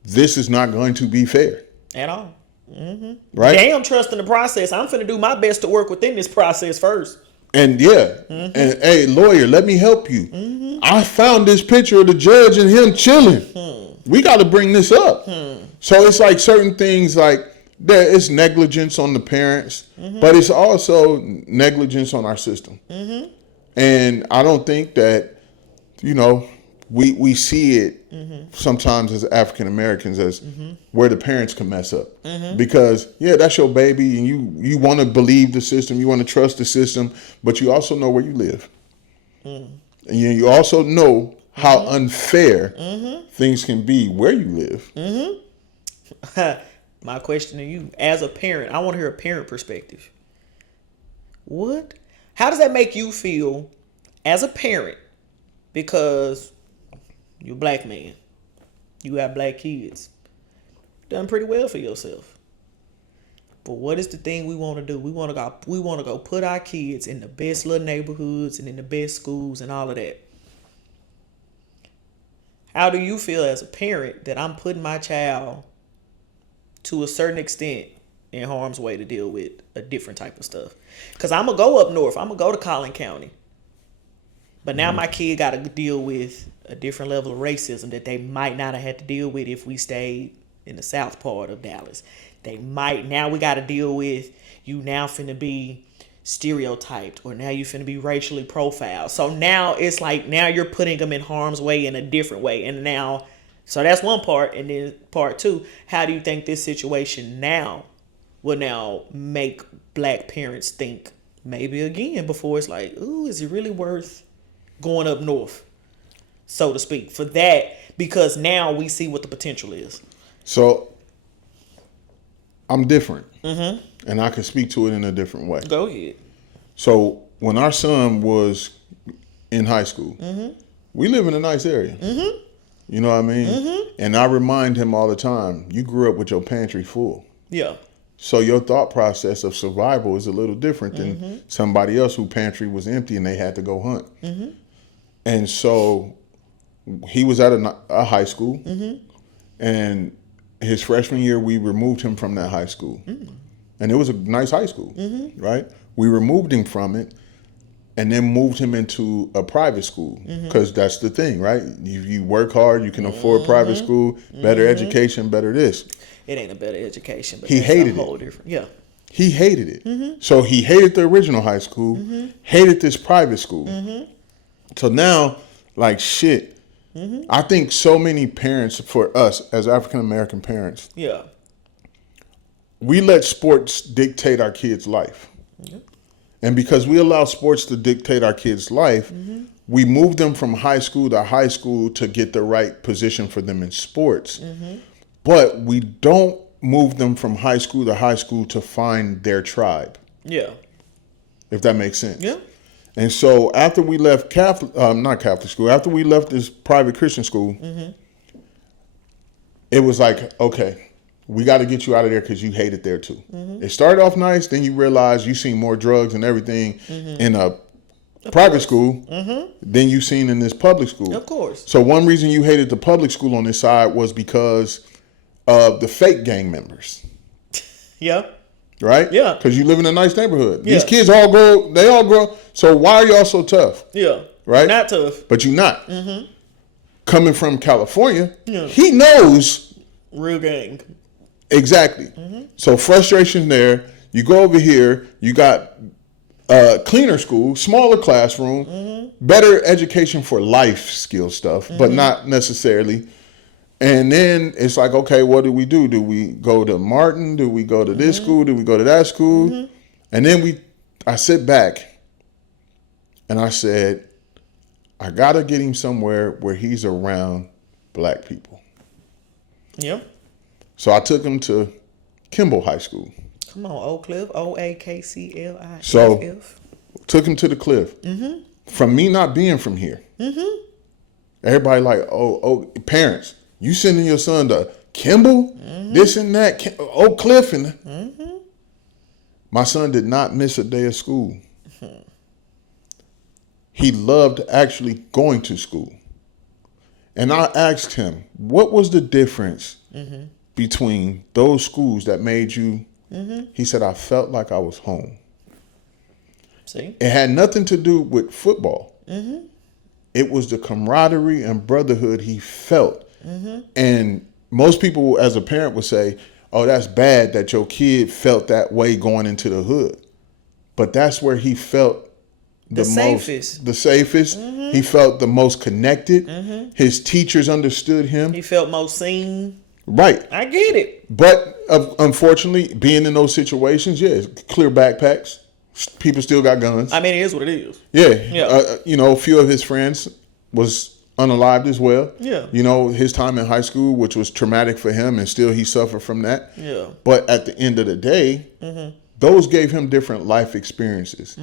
this is not going to be fair. At all. Right? Damn, trusting the process. I'm finna do my best to work within this process first. And and hey, lawyer, let me help you. I found this picture of the judge and him chilling. We got to bring this up. So it's like certain things, like there is negligence on the parents, but it's also negligence on our system. And I don't think that, we see it sometimes as African Americans as where the parents can mess up. Because, that's your baby and you want to believe the system, you want to trust the system, but you also know where you live. And you also know how unfair things can be where you live. My question to you, as a parent, I want to hear a parent perspective. How does that make you feel as a parent? Because you're a black man. You have black kids. Done pretty well for yourself. But what is the thing we want to do? We want to go put our kids in the best little neighborhoods and in the best schools and all of that. How do you feel as a parent that I'm putting my child to a certain extent in harm's way to deal with a different type of stuff? Because I'm going to go up north. I'm going to go to Collin County. But now my kid got to deal with a different level of racism that they might not have had to deal with if we stayed in the south part of Dallas. Now we got to deal with you now finna be stereotyped, or now you finna be racially profiled. So now it's like, now you're putting them in harm's way in a different way. And now, so that's one part. And then part two, how do you think this situation now will now make black parents think maybe again before it's like, ooh, is it really worth going up north, so to speak, for that? Because now we see what the potential is. So I'm different, and I can speak to it in a different way. Go ahead. So when our son was in high school, we live in a nice area. You know what I mean? And I remind him all the time, you grew up with your pantry full. Yeah. So your thought process of survival is a little different than somebody else whose pantry was empty and they had to go hunt. And so he was at a high school, and his freshman year, we removed him from that high school. And it was a nice high school, right? We removed him from it and then moved him into a private school, because that's the thing, right? You work hard, you can afford private school, better education, better this. It ain't a better education, but he hated a whole it. Different. Yeah. He hated it. So he hated the original high school, hated this private school. So now, like, shit, I think so many parents, for us as African American parents, we let sports dictate our kids' life. And because we allow sports to dictate our kids' life, we move them from high school to get the right position for them in sports. But we don't move them from high school to find their tribe. Yeah. If that makes sense. Yeah. And so after we left not Catholic school, after we left this private Christian school, it was like, okay, we got to get you out of there because you hate it there too. It started off nice, then you realize you seen more drugs and everything in a private school than you seen in this public school. Of course. So one reason you hated the public school on this side was because of the fake gang members. Yeah. Right? Yeah. Because you live in a nice neighborhood. Yeah. These kids all grow. So why are y'all so tough? Yeah. Right? Not tough. But you're not. Coming from California, he knows. Real gang. Exactly. So frustration there. You go over here, you got cleaner school, smaller classroom, better education for life skill stuff, but not necessarily. And then it's like, okay, what do? Do we go to Martin? Do we go to this school? Do we go to that school? And then I sit back and I said, I got to get him somewhere where he's around black people. Yep. So I took him to Kimball High School. Come on, Oak Cliff, OAKCLIFF. So took him to the Cliff. From me not being from here, Everybody like, oh, parents, you sending your son to Kimball, this and that, Oak Cliff, and my son did not miss a day of school. He loved actually going to school. And I asked him, what was the difference between those schools that made you? He said, I felt like I was home. See? It had nothing to do with football. It was the camaraderie and brotherhood he felt. And most people, as a parent, would say, oh, that's bad that your kid felt that way going into the hood. But that's where he felt the safest. He felt the most connected. His teachers understood him. He felt most seen. Right. I get it. But unfortunately, being in those situations, clear backpacks. People still got guns. I mean, it is what it is. Yeah. A few of his friends was unalived as well. Yeah. His time in high school, which was traumatic for him, and still he suffered from that. Yeah. But at the end of the day, those gave him different life experiences.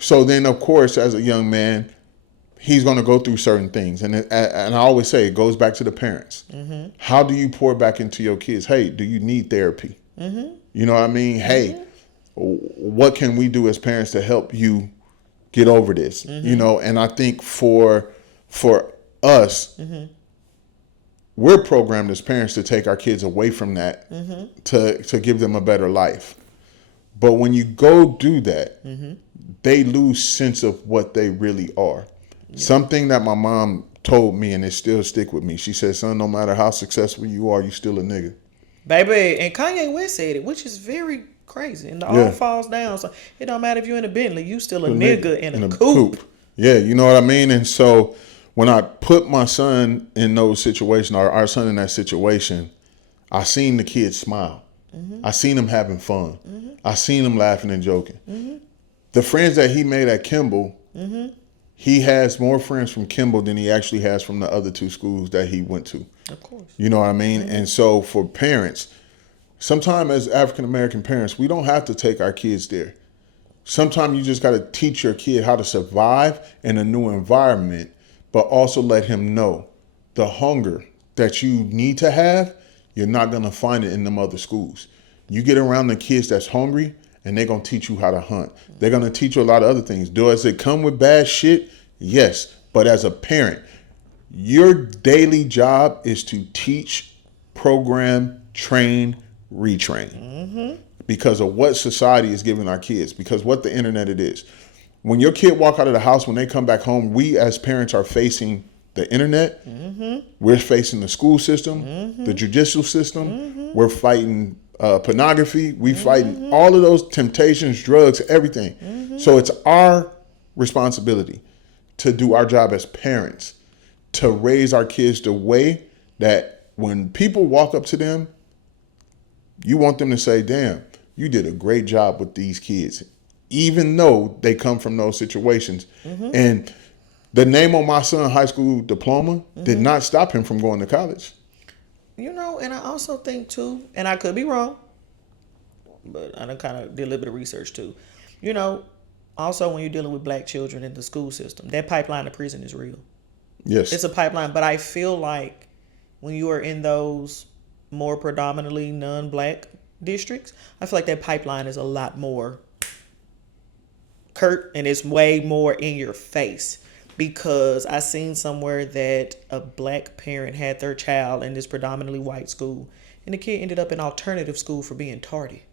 So then, of course, as a young man, he's going to go through certain things. And I always say it goes back to the parents. How do you pour back into your kids? Hey, do you need therapy? You know what I mean? Hey, what can we do as parents to help you get over this? And I think for us, we're programmed as parents to take our kids away from that to give them a better life. But when you go do that, they lose sense of what they really are. Something that my mom told me, and it still stick with me. She said, son, no matter how successful you are, you still a nigga. Baby, and Kanye West said it, which is very crazy. And all falls down. So it don't matter if you're in a Bentley, you still a nigga in a coupe. Yeah, you know what I mean? And so when I put my son in those situations, or our son in that situation, I seen the kids smile. I seen them having fun. I seen them laughing and joking. The friends that he made at Kimball, he has more friends from Kimball than he actually has from the other two schools that he went to. Of course. You know what I mean? And so for parents, sometimes as African-American parents, we don't have to take our kids there. Sometimes you just got to teach your kid how to survive in a new environment, but also let him know the hunger that you need to have, you're not going to find it in them other schools. You get around the kids that's hungry, and they're going to teach you how to hunt. They're going to teach you a lot of other things. Does it come with bad shit? Yes. But as a parent, your daily job is to teach, program, train, retrain. Because of what society is giving our kids, because what the internet it is. When your kid walk out of the house, when they come back home, we as parents are facing the internet. We're facing the school system, the judicial system. We're fighting pornography. We fighting all of those temptations, drugs, everything. So it's our responsibility to do our job as parents, to raise our kids the way that when people walk up to them, you want them to say, damn, you did a great job with these kids, even though they come from those situations. And the name on my son's high school diploma did not stop him from going to college. And I also think too, and I could be wrong, but I done kind of did a little bit of research too. Also when you're dealing with black children in the school system, that pipeline to prison is real. Yes. It's a pipeline, but I feel like when you are in those more predominantly non-black districts, I feel like that pipeline is a lot more curt and it's way more in your face. Because I seen somewhere that a black parent had their child in this predominantly white school, and the kid ended up in alternative school for being tardy.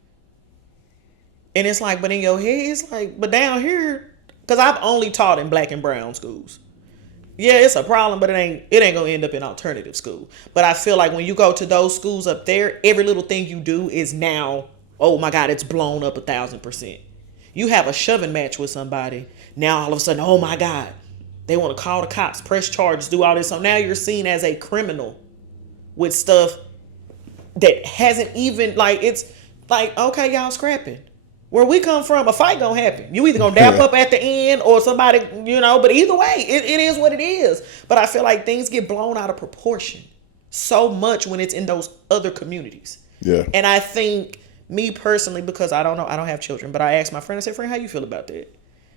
And it's like, but in your head, it's like, but down here, because I've only taught in black and brown schools. Yeah, it's a problem, but it ain't gonna end up in alternative school. But I feel like when you go to those schools up there, every little thing you do is now, oh my God, it's blown up 1,000%. You have a shoving match with somebody, now all of a sudden, oh my God. They want to call the cops, press charges, do all this. So now you're seen as a criminal with stuff that hasn't even, it's like, okay, y'all scrapping. Where we come from, a fight gonna happen. You either gonna dap up at the end or somebody, but either way, it is what it is. But I feel like things get blown out of proportion so much when it's in those other communities. Yeah. And I think, me personally, because I don't know, I don't have children, but I asked my friend, I said, friend, how you feel about that?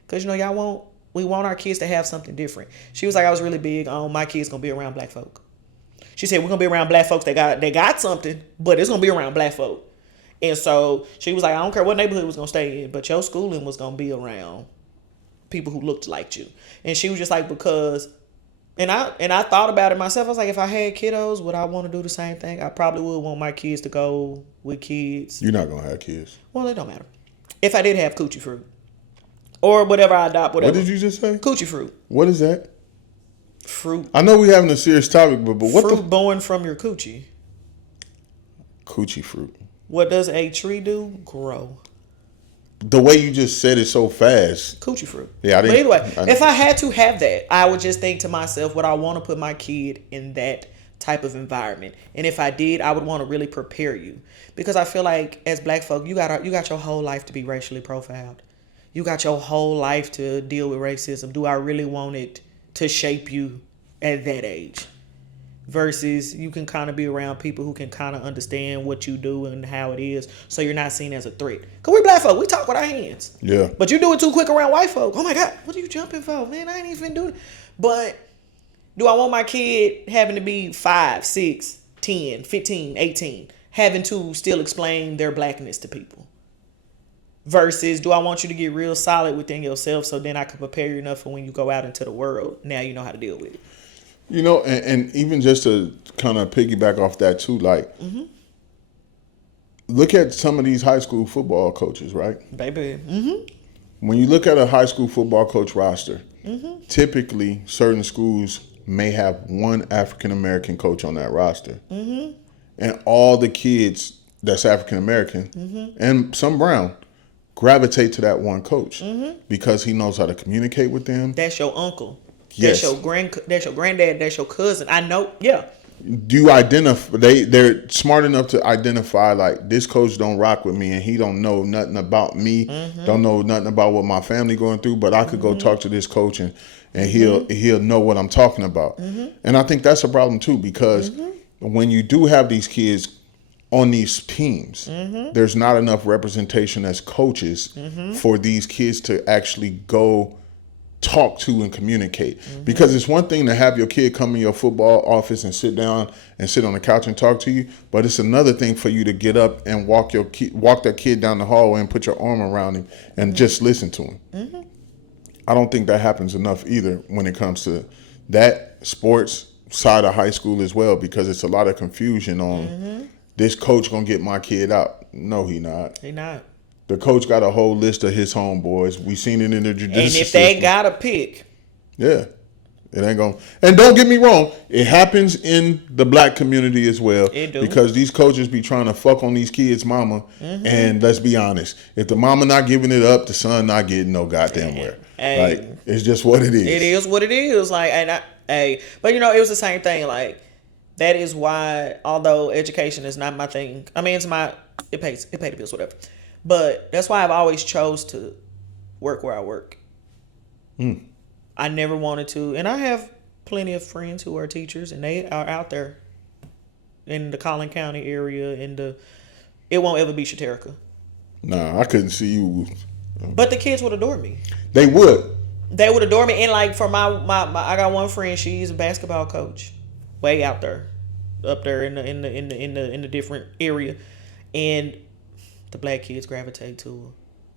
Because, y'all won't We want our kids to have something different. She was like, I was really big on my kids gonna be around black folk. She said, we're gonna be around black folks that got something, but it's gonna be around black folk. And so she was like, I don't care what neighborhood was gonna stay in, but your schooling was gonna be around people who looked like you. And she was just like, because and I thought about it myself. I was like, if I had kiddos, would I want to do the same thing? I probably would want my kids to go with kids. You're not gonna have kids. Well, it don't matter. If I did have coochie fruit. Or whatever I adopt, whatever. What did you just say? Coochie fruit. What is that? Fruit. I know we're having a serious topic, but what fruit born from your coochie. Coochie fruit. What does a tree do? Grow. The way you just said it so fast. Coochie fruit. Yeah, I didn't. But anyway, if I had to have that, I would just think to myself, would I want to put my kid in that type of environment? And if I did, I would want to really prepare you, because I feel like as black folk, you got your whole life to be racially profiled. You got your whole life to deal with racism. Do I really want it to shape you at that age? Versus you can kind of be around people who can kind of understand what you do and how it is, so you're not seen as a threat. Because we black folk, we talk with our hands. Yeah. But you do it too quick around white folk. Oh my God, what are you jumping for? Man, I ain't even doing it. But do I want my kid having to be 5, 6, 10, 15, 18, having to still explain their blackness to people? Versus, do I want you to get real solid within yourself so then I can prepare you enough for when you go out into the world, now you know how to deal with it. You know, and even just to kind of piggyback off that too, like, look at some of these high school football coaches, right? Baby. When you look at a high school football coach roster, typically certain schools may have one African American coach on that roster. And all the kids that's African American and some brown gravitate to that one coach because he knows how to communicate with them. That's your uncle. Yes. That's your granddad. That's your cousin. I know. Yeah. Do you identify? They're smart enough to identify, like, this coach don't rock with me, and he don't know nothing about me. Don't know nothing about what my family going through. But I could go talk to this coach, and he'll know what I'm talking about. And I think that's a problem too, because when you do have these kids on these teams, there's not enough representation as coaches for these kids to actually go talk to and communicate. Because it's one thing to have your kid come in your football office and sit down and sit on the couch and talk to you, but it's another thing for you to get up and walk that kid down the hallway and put your arm around him and just listen to him. I don't think that happens enough either when it comes to that sports side of high school as well, because it's a lot of confusion on this coach gonna get my kid out. No, he not. He not. The coach got a whole list of his homeboys. We seen it in the judicial And if system. they got to pick. Yeah. It ain't going. And don't get me wrong, it happens in the black community as well. It do. Because these coaches be trying to fuck on these kids' mama. And let's be honest, if the mama not giving it up, the son not getting no goddamn where. Hey. Like, it's just what it is. It is what it is. Like, but you know, it was the same thing. Like, that is why, although education is not my thing, I mean, it pays the bills, whatever. But that's why I've always chose to work where I work. I never wanted to, and I have plenty of friends who are teachers, and they are out there in the Collin County area. It won't ever be Shaterica. Nah, I couldn't see you. But the kids would adore me. They would. They would adore me, and like for my I got one friend. She's a basketball coach, way out there, up there in the different area, and the black kids gravitate to her.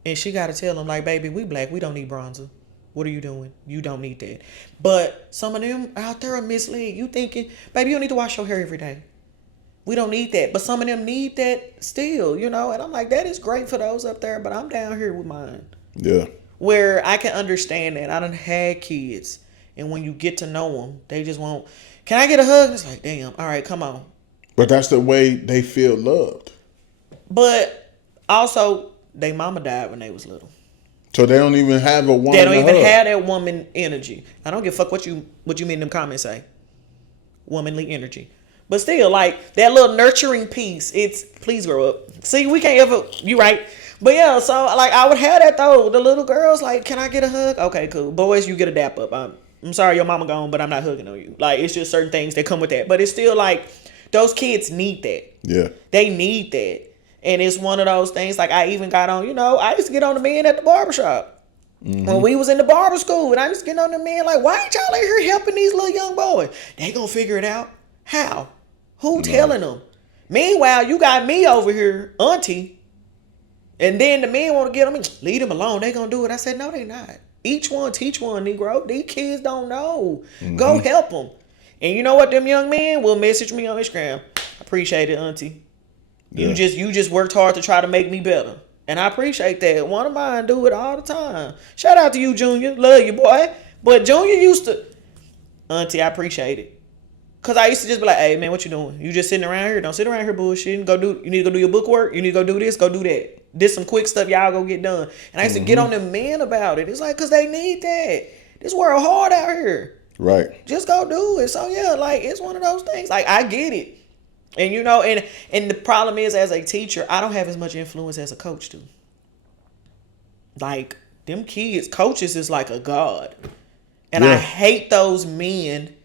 And she got to tell them, like, baby, we black. We don't need bronzer. What are you doing? You don't need that. But some of them out there are misled. You thinking, baby, you don't need to wash your hair every day. We don't need that. But some of them need that still, you know. And I'm like, that is great for those up there, but I'm down here with mine. Yeah. Where I can understand that. I done had kids. And when you get to know them, they just want, can I get a hug? And it's like, damn, all right, come on. But that's the way they feel loved. But also, they mama died when they was little. So they don't even have a woman. They don't even hug. have that woman energy. I don't give a fuck what you mean them comments say. Womanly energy. But still, like, that little nurturing piece, it's, please grow up. See, we can't ever, you right. But yeah, so, like, I would have that, though. The little girls, like, can I get a hug? Okay, cool. Boys, you get a dap up. I'm sorry your mama gone, but I'm not hugging on you. Like, it's just certain things that come with that. But it's still, like, those kids need that. Yeah. They need that. And it's one of those things, like, I even got on, you know, I used to get on the men at the barbershop. When we was in the barber school, and I just getting on the men like, why ain't y'all in here helping these little young boys? They gonna figure it out. How? Who telling them? Meanwhile, you got me over here, auntie, and then the men want to get them, leave them alone. They gonna do it. I said, no, they not. Each one teach one, Negro. These kids don't know. Go help them. And you know what? Them young men will message me on Instagram. Appreciate it, auntie. Yeah. You just worked hard to try to make me better. And I appreciate that. One of mine do it all the time. Shout out to you, Junior. Love you, boy. But Junior used to, auntie, I appreciate it. Because I used to just be like, hey, man, what you doing? You just sitting around here? Don't sit around here bullshitting. You need to go do your book work. You need to go do this, go do that. This some quick stuff y'all go get done. And I used to get on them men about it. It's like, because they need that. This world hard out here. Right. Just go do it. So, yeah, like, it's one of those things. Like, I get it. And, you know, and the problem is, as a teacher, I don't have as much influence as a coach do. Like, them kids, coaches is like a god. And I hate those men.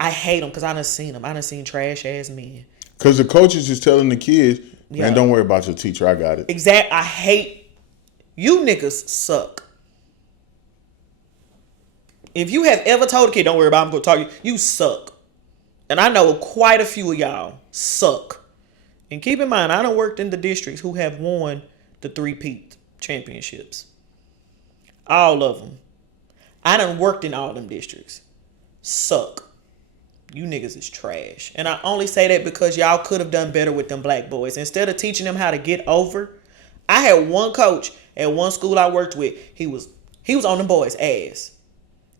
I hate them because I done seen them. I done seen trash-ass men. Because the coaches is telling the kids, man, don't worry about your teacher. I got it. Exactly. I hate, you niggas suck. If you have ever told a kid, don't worry about it, I'm going to talk to you, you suck. And I know quite a few of y'all suck. And keep in mind, I done worked in the districts who have won the 3-peat championships. All of them. I done worked in all them districts. Suck. You niggas is trash. And I only say that because y'all could have done better with them black boys. Instead of teaching them how to get over, I had one coach at one school I worked with. He was on them boys' ass.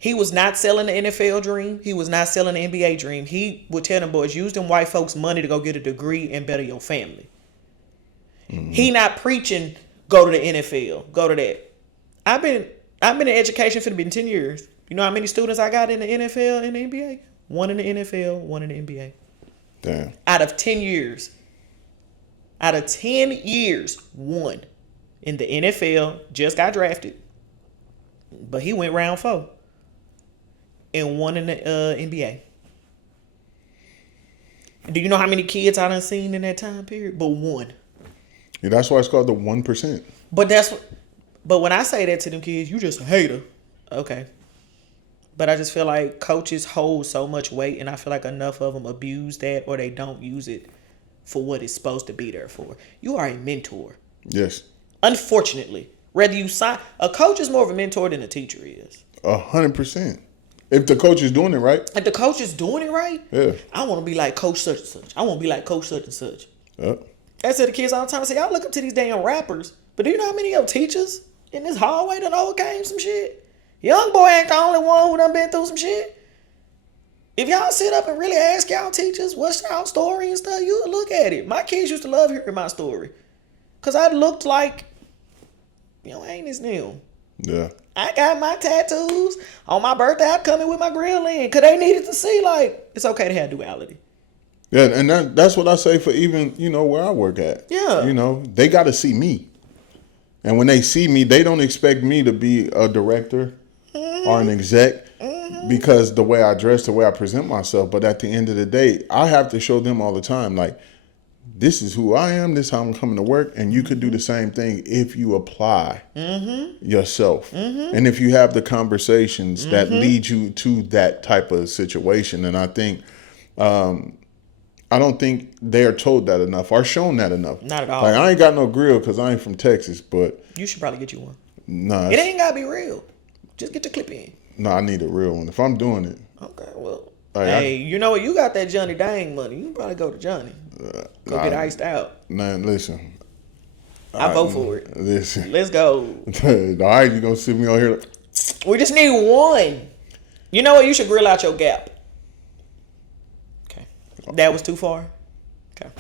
He was not selling the NFL dream. He was not selling the NBA dream. He would tell them boys, use them white folks' money to go get a degree and better your family. He not preaching, go to the NFL, go to that. I've been in education for 10 years. You know how many students I got in the NFL and the NBA? One in the NFL, one in the NBA. Damn. Out of 10 years, one in the NFL just got drafted. But he went round 4. And one in the NBA. Do you know how many kids I done seen in that time period? But one. Yeah, that's why it's called the 1%. But when I say that to them kids, you just a hater. Okay. But I just feel like coaches hold so much weight, and I feel like enough of them abuse that, or they don't use it for what it's supposed to be there for. You are a mentor. Yes. Unfortunately, whether you sign, a coach is more of a mentor than a teacher is. 100%. If the coach is doing it right. If the coach is doing it right, yeah. I want to be like Coach such and such. I want to be like Coach such and such. Yep. I said to kids all the time, I say, y'all look up to these damn rappers, but do you know how many of your teachers in this hallway that overcame some shit? Young boy ain't the only one who done been through some shit. If y'all sit up and really ask y'all teachers what's y'all story and stuff, you look at it. My kids used to love hearing my story. Because I looked like, ain't this new. Yeah. I got my tattoos. On my birthday, I come in with my grill in. Because they needed to see, like, it's okay to have duality. Yeah, and that's what I say for even, where I work at. Yeah. They got to see me. And when they see me, they don't expect me to be a director or an exec because the way I dress, the way I present myself. But at the end of the day, I have to show them all the time, like, this is who I am, this is how I'm coming to work, and you could do the same thing if you apply yourself. And if you have the conversations that lead you to that type of situation. And I think, I don't think they are told that enough or shown that enough. Not at all. Like, I ain't got no grill because I ain't from Texas, but... You should probably get you one. Nah. It ain't got to be real. Just get the clip in. No, I need a real one. If I'm doing it... Okay, well... Hey, you know what? You got that Johnny Dang money. You can probably go to Johnny. Go get iced out. Man, listen. I vote for it. Listen. Let's go. All right, you gonna sit me on here? We just need one. You know what? You should grill out your gap. Okay. That was too far? Okay.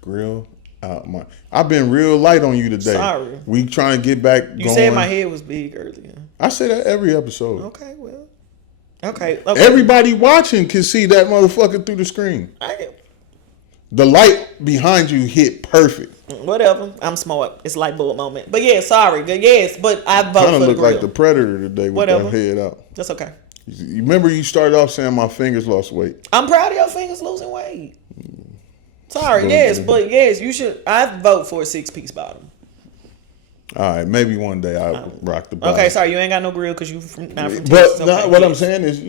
Grill out my... I've been real light on you today. Sorry. We trying to get back going. You said my head was big earlier. I say that every episode. Okay, well. Okay. Everybody watching can see that motherfucker through the screen. The light behind you hit perfect. Whatever. I'm smart. It's light bulb moment. But yeah, sorry. Yes, but I vote for the grill. Kind of look like the Predator today with that head out. That's okay. You remember you started off saying my fingers lost weight. I'm proud of your fingers losing weight. Sorry, but yes, you should. I vote for a 6-piece bottom. All right, maybe one day I'll rock the body. Okay, sorry, you ain't got no grill because you not from But Texas. no, Okay, what I'm yes. saying is,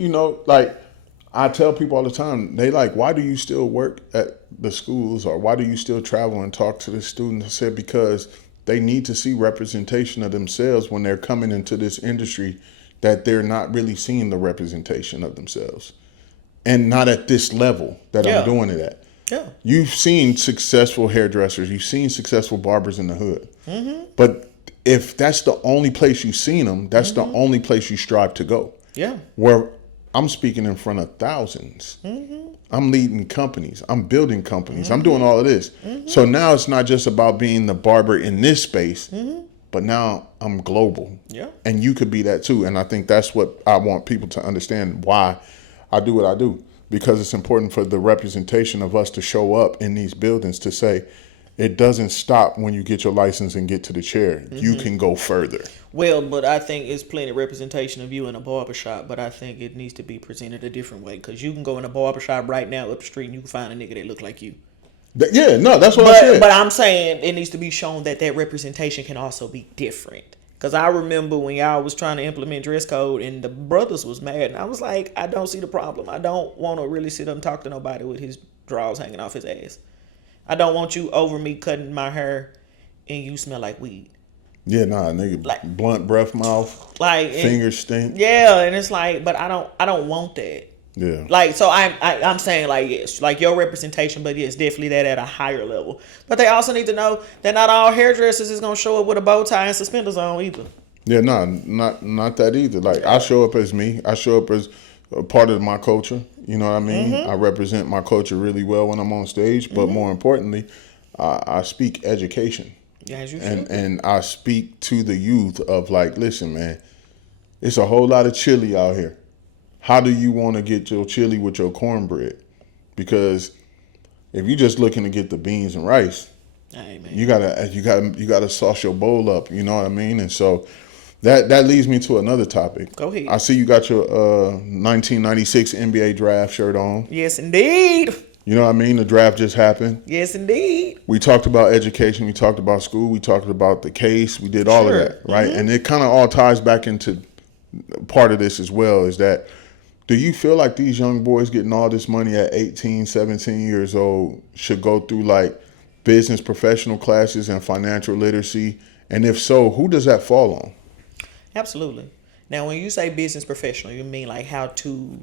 like I tell people all the time, they like, why do you still work at the schools, or why do you still travel and talk to the students? I said, because they need to see representation of themselves when they're coming into this industry, that they're not really seeing the representation of themselves, and not at this level that Yeah. I'm doing it at. Yeah. You've seen successful hairdressers, you've seen successful barbers in the hood, but if that's the only place you've seen them, that's the only place you strive to go. Yeah. Where I'm speaking in front of thousands. I'm leading companies. I'm building companies. I'm doing all of this. So now it's not just about being the barber in this space, but now I'm global. Yeah. And you could be that too. And I think that's what I want people to understand, why I do what I do. Because it's important for the representation of us to show up in these buildings to say, it doesn't stop when you get your license and get to the chair. You can go further. Well, but I think it's plenty of representation of you in a barbershop, but I think it needs to be presented a different way, because you can go in a barbershop right now up the street and you can find a nigga that look like you. Yeah, no, that's what I said. But I'm saying it needs to be shown that representation can also be different. Because I remember when y'all was trying to implement dress code and the brothers was mad, and I was like, I don't see the problem. I don't want to really sit up and talk to nobody with his drawers hanging off his ass. I don't want you over me cutting my hair and you smell like weed. Yeah, nah, nigga, Like- blunt breath mouth, Like fingers stink. Yeah, and it's like, but I don't want that. Yeah. Like, so I'm saying, like, yes, like your representation, but yes, definitely that at a higher level. But they also need to know that not all hairdressers is gonna show up with a bow tie and suspenders on either. Yeah, nah, not that either. Like, I show up as me. I show up as a part of my culture. You know what I mean? I represent my culture really well when I'm on stage, but more importantly, I speak education. Yeah, as you should. And I speak to the youth of like, listen, man, it's a whole lot of chili out here. How do you want to get your chili with your cornbread? Because if you're just looking to get the beans and rice, Hey, man. you gotta sauce your bowl up. You know what I mean? And so that leads me to another topic. Go ahead. I see you got your 1996 NBA draft shirt on. Yes, indeed. You know what I mean? The draft just happened. Yes, indeed. We talked about education. We talked about school. We talked about the case. We did all Sure. of that, right? And it kind of all ties back into part of this as well, is that, do you feel like these young boys getting all this money at 18, 17 years old should go through like business professional classes and financial literacy? And if so, who does that fall on? Absolutely. Now, when you say business professional, you mean like how to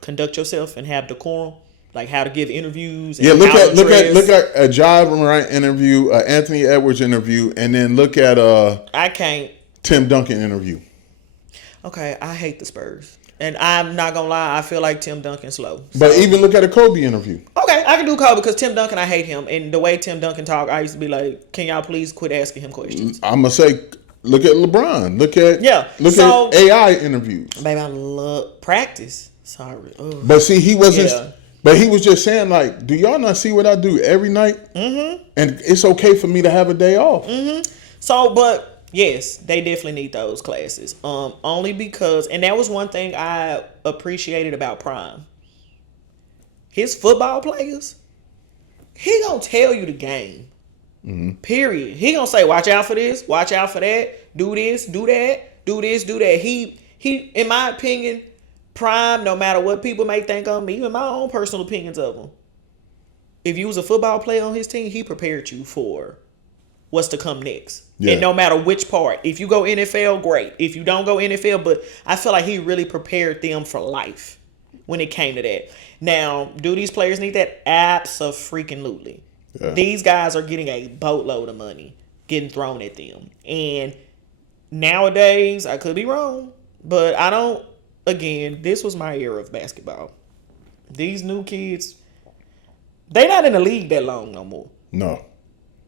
conduct yourself and have decorum, like how to give interviews. And Yeah, look how to dress. at a John Morant interview, Anthony Edwards interview, and then look at I can't. Tim Duncan interview. Okay, I hate the Spurs, and I'm not gonna lie. I feel like Tim Duncan's slow. But even look at a Kobe interview. Okay, I can do Kobe because Tim Duncan, I hate him, and the way Tim Duncan talk, I used to be like, "Can y'all please quit asking him questions?" I'm gonna say, look at LeBron. Look at So- at AI interviews. Baby, I love practice. Sorry. Ugh. But see, he wasn't. Yeah. But he was just saying, like, do y'all not see what I do every night? Mm-hmm. And it's okay for me to have a day off. Mm-hmm. So, but yes, they definitely need those classes. Only because, and that was one thing I appreciated about Prime. His football players, he gonna tell you the game. Period. He gonna say, watch out for this, watch out for that, do this, do that, do this, do that. He, in my opinion, Prime, no matter what people may think of him, even my own personal opinions of him, if you was a football player on his team, he prepared you for what's to come next. Yeah. And no matter which part. If you go NFL, great. If you don't go NFL, but I feel like he really prepared them for life when it came to that. Now, do these players need that? Abso-freaking-lutely. Yeah. These guys are getting a boatload of money getting thrown at them. And nowadays, I could be wrong, but I don't, again, this was my era of basketball. These new kids, they not in the league that long no more. No.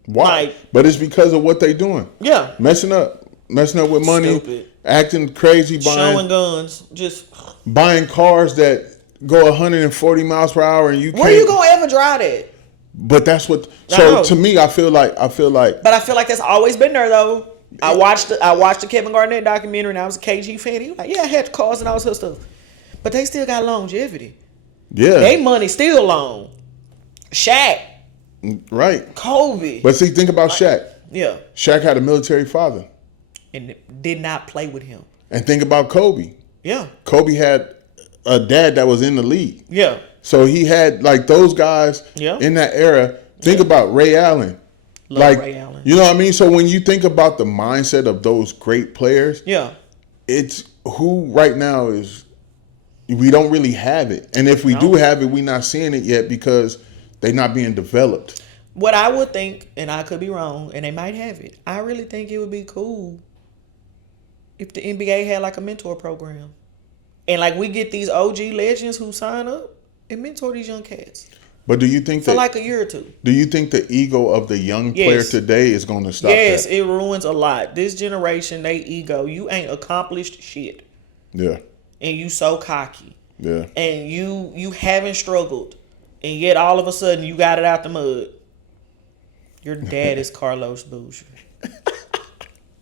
Why? Like- But it's because of what they doing. Yeah. Messing up with money, Stupid. acting crazy, Showing guns. Just, buying cars that go 140 miles per hour, and you can't. where you gonna ever drive that? But that's what. I So know. to me, I feel like. But I feel like that's always been there though. I watched the Kevin Garnett documentary and I was a KG fan. He was like, yeah, I had cars and all this other stuff. But they still got longevity. Yeah. They money still long. Shaq, Right. Kobe. But see, think about Shaq. Yeah. Shaq had a military father. And did not play with him. And think about Kobe. Yeah. Kobe had a dad that was in the league. Yeah. So he had like those guys in that era. Think about Ray Allen. Love Ray Allen. You know what I mean? So when you think about the mindset of those great players, it's who right now is, we don't really have it. And if we do have it, we're not seeing it yet because they're not being developed. What I would think, and I could be wrong, and they might have it, I really think it would be cool if the NBA had like a mentor program. And like we get these OG legends who sign up and mentor these young cats. But do you think for like a year or two? Do you think the ego of the young player today is going to stop that? Yes, it ruins a lot. This generation, they ego. You ain't accomplished shit. Yeah. And you so cocky. Yeah. And you haven't struggled. And yet all of a sudden you got it out the mud. Your dad is Carlos Boucher.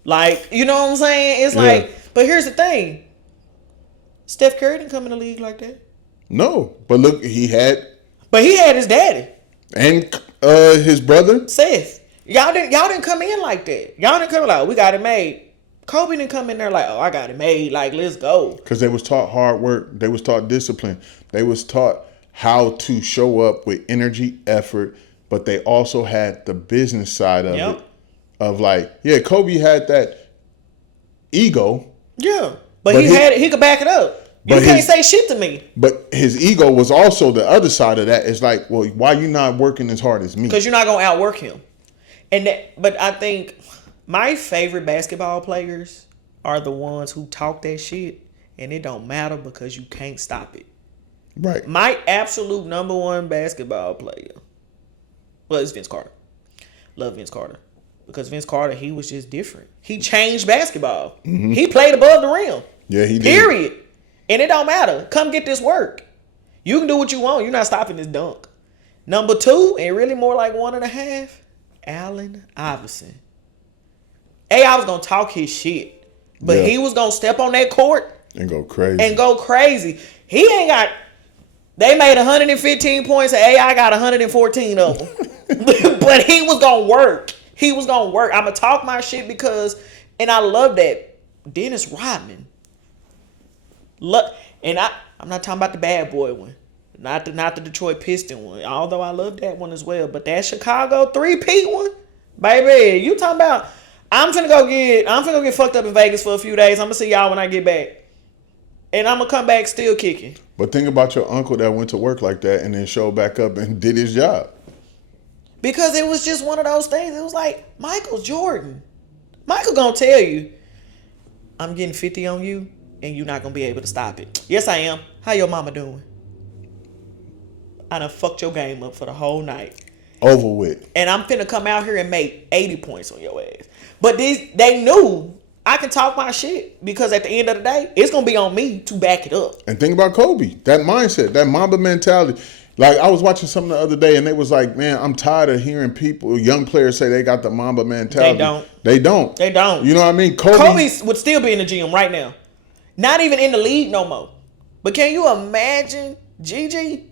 Like, you know what I'm saying? It's like, but here's the thing. Steph Curry didn't come in the league like that. No. But look, he had his daddy. And his brother. Seth. Y'all didn't come in like that. Y'all didn't come in like, we got it made. Kobe didn't come in there like, oh, I got it made. Like, let's go. Because they was taught hard work. They was taught discipline. They was taught how to show up with energy, effort, but they also had the business side of it. Of like, Kobe had that ego. Yeah. But he could back it up. You can't say shit to me. But his ego was also the other side of that. It's like, well, why you not working as hard as me? Because you're not going to outwork him. But I think my favorite basketball players are the ones who talk that shit and it don't matter because you can't stop it. Right. My absolute number one basketball player, well, it's Vince Carter. Love Vince Carter. Because Vince Carter, he was just different. He changed basketball. Mm-hmm. He played above the rim. Yeah, he did. Period. And it don't matter. Come get this work. You can do what you want. You're not stopping this dunk. Number two, and really more like 1.5, Allen Iverson. I was going to talk his shit. But he was going to step on that court. And go crazy. He ain't got... They made 115 points and AI got 114 of them. But he was going to work. He was going to work. I'm going to talk my shit because... And I love that. Dennis Rodman. Look, and I'm not talking about the bad boy one. Not the Detroit Piston one. Although I love that one as well. But that Chicago 3-peat one, baby, you talking about I'm finna go get fucked up in Vegas for a few days. I'm gonna see y'all when I get back. And I'm gonna come back still kicking. But think about your uncle that went to work like that and then showed back up and did his job. Because it was just one of those things. It was like Michael Jordan. Michael gonna tell you, I'm getting 50 on you. And you're not going to be able to stop it. Yes, I am. How your mama doing? I done fucked your game up for the whole night. Over with. And I'm finna come out here and make 80 points on your ass. But they knew I can talk my shit. Because at the end of the day, it's going to be on me to back it up. And think about Kobe. That mindset. That Mamba mentality. Like, I was watching something the other day, and they was like, man, I'm tired of hearing people, young players say they got the Mamba mentality. They don't. You know what I mean? Kobe would still be in the gym right now. Not even in the league no more. But can you imagine Gigi?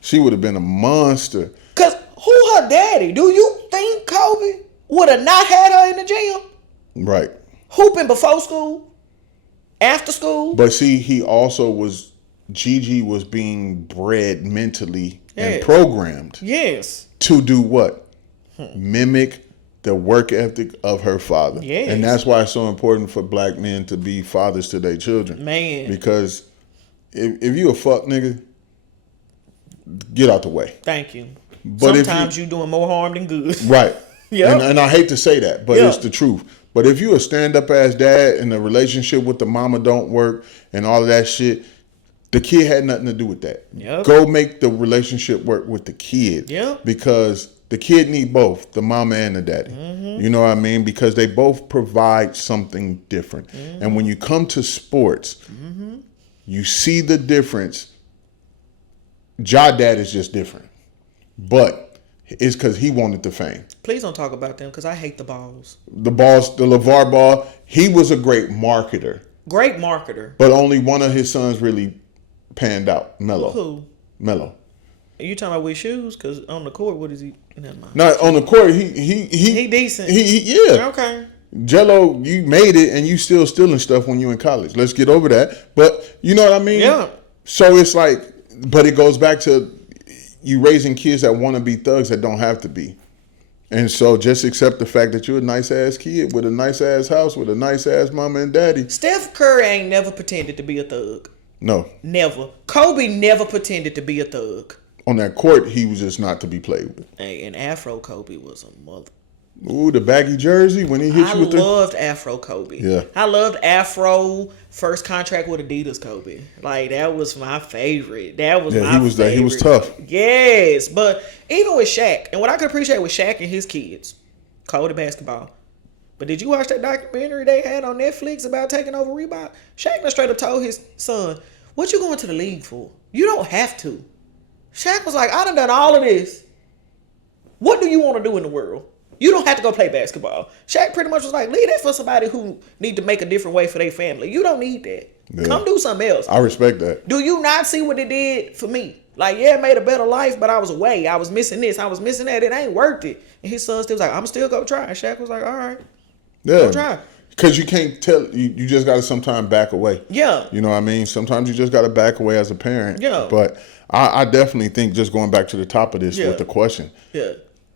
She would have been a monster. Because who her daddy? Do you think Kobe would have not had her in the gym? Right. Hooping before school? After school? But see, Gigi was being bred mentally and programmed. To do what? Mimic the work ethic of her father. And that's why it's so important for black men to be fathers to their children. Man. Because if you a fuck nigga, get out the way. Thank you. But sometimes you doing more harm than good. Right. And I hate to say that, but it's the truth. But if you a stand-up ass dad and the relationship with the mama don't work and all of that shit, the kid had nothing to do with that. Go make the relationship work with the kid. Because the kid need both, the mama and the daddy. Mm-hmm. You know what I mean? Because they both provide something different. Mm-hmm. And when you come to sports, you see the difference. Ja Dad is just different. But it's because he wanted the fame. Please don't talk about them because I hate the balls. The LeVar Ball, he was a great marketer. But only one of his sons really panned out. Melo. Who? Melo. You talking about with shoes? Because on the court, what is he? Never mind. Not on the court. He decent. Yeah. Okay. Jello, you made it, and you still stealing stuff when you in college. Let's get over that. But you know what I mean? Yeah. So it's like, but it goes back to you raising kids that want to be thugs that don't have to be. And so just accept the fact that you're a nice ass kid with a nice ass house with a nice ass mama and daddy. Steph Curry ain't never pretended to be a thug. No. Never. Kobe never pretended to be a thug. On that court, he was just not to be played with. Hey, and Afro Kobe was a mother. Ooh, the baggy jersey when he hit you with I loved Afro Kobe. Yeah. I loved Afro first contract with Adidas Kobe. Like, that was my favorite. That was my favorite. He was tough. Yes, but even with Shaq, and what I could appreciate with Shaq and his kids, Kobe basketball. But did you watch that documentary they had on Netflix about taking over Reebok? Shaq done straight up told his son, "What you going to the league for? You don't have to." Shaq was like, "I done all of this. What do you want to do in the world? You don't have to go play basketball." Shaq pretty much was like, leave that for somebody who need to make a different way for their family. You don't need that. Yeah. Come do something else. I respect that. Do you not see what it did for me? Like, yeah, it made a better life, but I was away. I was missing this. I was missing that. It ain't worth it. And his son still was like, I'm still going to try. And Shaq was like, all right. Yeah. Go try. Because you can't tell, you just got to sometimes back away. Yeah. You know what I mean? Sometimes you just got to back away as a parent. Yeah. But I definitely think, just going back to the top of this with the question. Yeah.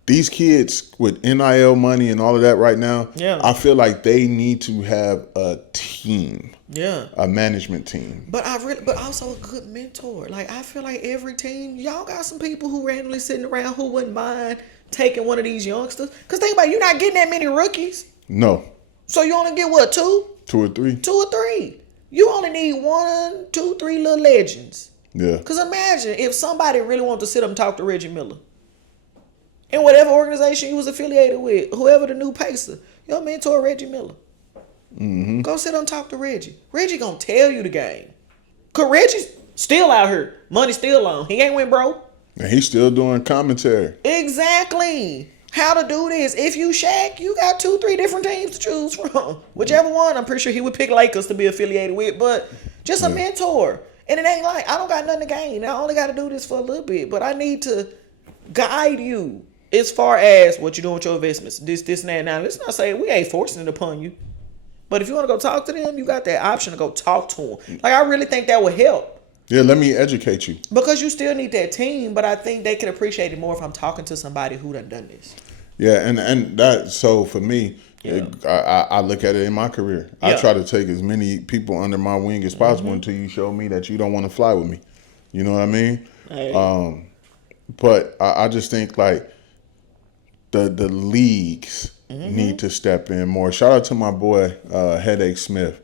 These kids with NIL money and all of that right now, I feel like they need to have a team. Yeah. A management team. But also a good mentor. Like, I feel like every team, y'all got some people who randomly sitting around who wouldn't mind taking one of these youngsters. Because think about it, you're not getting that many rookies. No. So you only get what, 2? 2 or 3. 2 or 3. You only need 1, 2, 3 little legends. Yeah. Because imagine if somebody really wanted to sit up and talk to Reggie Miller. In whatever organization you was affiliated with, whoever the new Pacer, your mentor Reggie Miller. Mm-hmm. Go sit and talk to Reggie. Reggie gonna tell you the game. Cause Reggie's still out here. Money still on. He ain't went broke. And he's still doing commentary. Exactly. How to do this. If you Shaq, you got 2, 3 different teams to choose from. Whichever one, I'm pretty sure he would pick Lakers to be affiliated with. But just a mentor. And it ain't like, I don't got nothing to gain. I only got to do this for a little bit. But I need to guide you as far as what you're doing with your investments. This, and that. Now, let's not say we ain't forcing it upon you. But if you want to go talk to them, you got that option to go talk to them. Like, I really think that would help. Yeah, let me educate you. Because you still need that team, but I think they could appreciate it more if I'm talking to somebody who done this. Yeah, and that, so for me, I look at it in my career. I try to take as many people under my wing as possible until you show me that you don't want to fly with me. You know what I mean? Hey. But I just think, like, the leagues need to step in more. Shout out to my boy Headache Smith.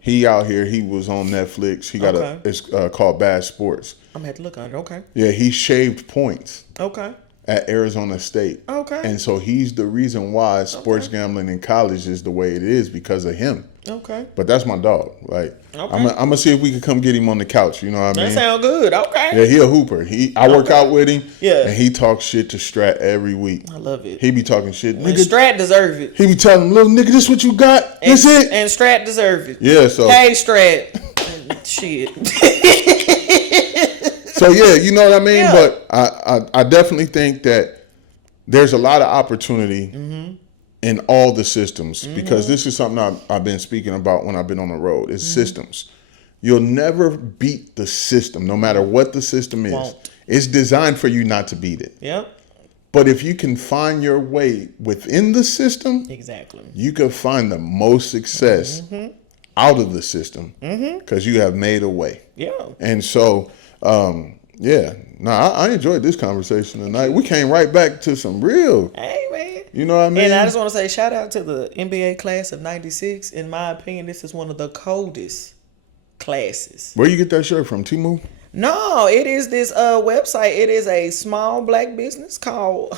He out here. He was on Netflix. He got it's called Bad Sports. I'm gonna have to look at it. Okay. Yeah, he shaved points. Okay. At Arizona State. Okay. And so he's the reason why sports gambling in college is the way it is, because of him. Okay. But that's my dog. Like, I'm gonna see if we can come get him on the couch. You know what I mean? That sound good. Okay. Yeah, he a hooper. I work out with him. Yeah. And he talks shit to Strat every week. I love it. He be talking shit. Nigga, Strat deserve it. He be telling him, little nigga, this what you got? That's it. And Strat deserve it. Yeah. So. Hey, Strat. Shit. So yeah, you know what I mean. Yeah. But I definitely think that there's a lot of opportunity in all the systems, because this is something I've been speaking about when I've been on the road. It's systems. You'll never beat the system, no matter what the system is. Won't. It's designed for you not to beat it. Yep. But if you can find your way within the system, exactly, you can find the most success out of the system, because you have made a way. Yeah. And so, I enjoyed this conversation tonight. We came right back to some real. Hey, man. You know what I mean? And I just want to say shout out to the NBA class of '96. In my opinion, this is one of the coldest classes. Where you get that shirt from? Temu? No, it is this website. It is a small black business called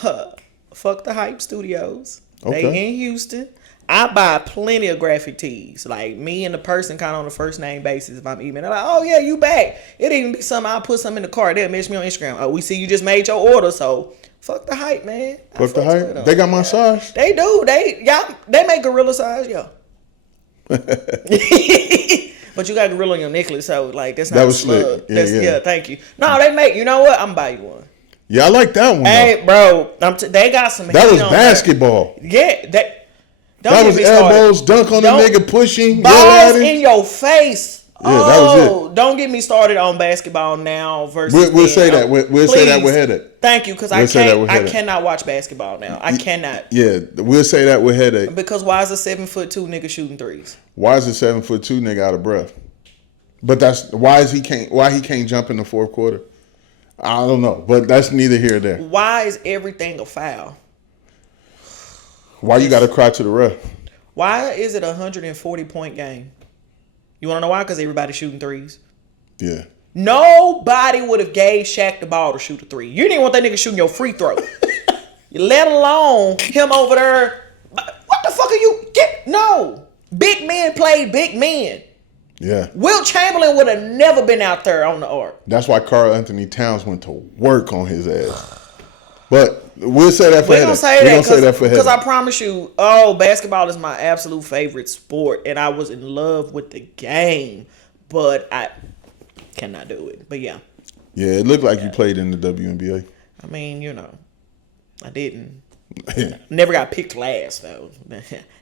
Fuck the Hype Studios. Okay. They in Houston. I buy plenty of graphic tees. Like, me and the person kind of on a first name basis. If I'm emailing, they're like, oh yeah, you back. It even be something, I'll put something in the cart. They'll message me on Instagram. Oh, we see you just made your order, so fuck the hype, man. Fuck the hype? They got my size? They do. They make gorilla size, yeah. But you got gorilla on your necklace, so like that's not that was slick. Yeah, thank you. No, they make, you know what? I'm gonna buy you one. Yeah, I like that one. Hey, bro, they got some. That heat was on basketball. There. Yeah, That was elbows, dunk on the nigga, pushing, balls in your face. Yeah, that was it. Don't get me started on basketball now versus. We'll say that. We'll say that with headache. Thank you, because I cannot watch basketball now. I cannot. Yeah, we'll say that with headache. Because why is a 7'2" nigga shooting threes? Why is a 7'2" nigga out of breath? But that's why he can't jump in the fourth quarter. I don't know, but that's neither here nor there. Why is everything a foul? Why you got to cry to the ref? Why is it a 140-point game? You want to know why? Because everybody's shooting threes. Yeah. Nobody would have gave Shaq the ball to shoot a three. You didn't want that nigga shooting your free throw. Let alone him over there. What the fuck are you? No. Big men played big men. Yeah. Wilt Chamberlain would have never been out there on the arc. That's why Karl Anthony Towns went to work on his ass. But we'll say that for We're going to say that for because I promise you, basketball is my absolute favorite sport. And I was in love with the game. But I cannot do it. But yeah. Yeah, it looked like you played in the WNBA. I mean, I didn't. Never got picked last, though.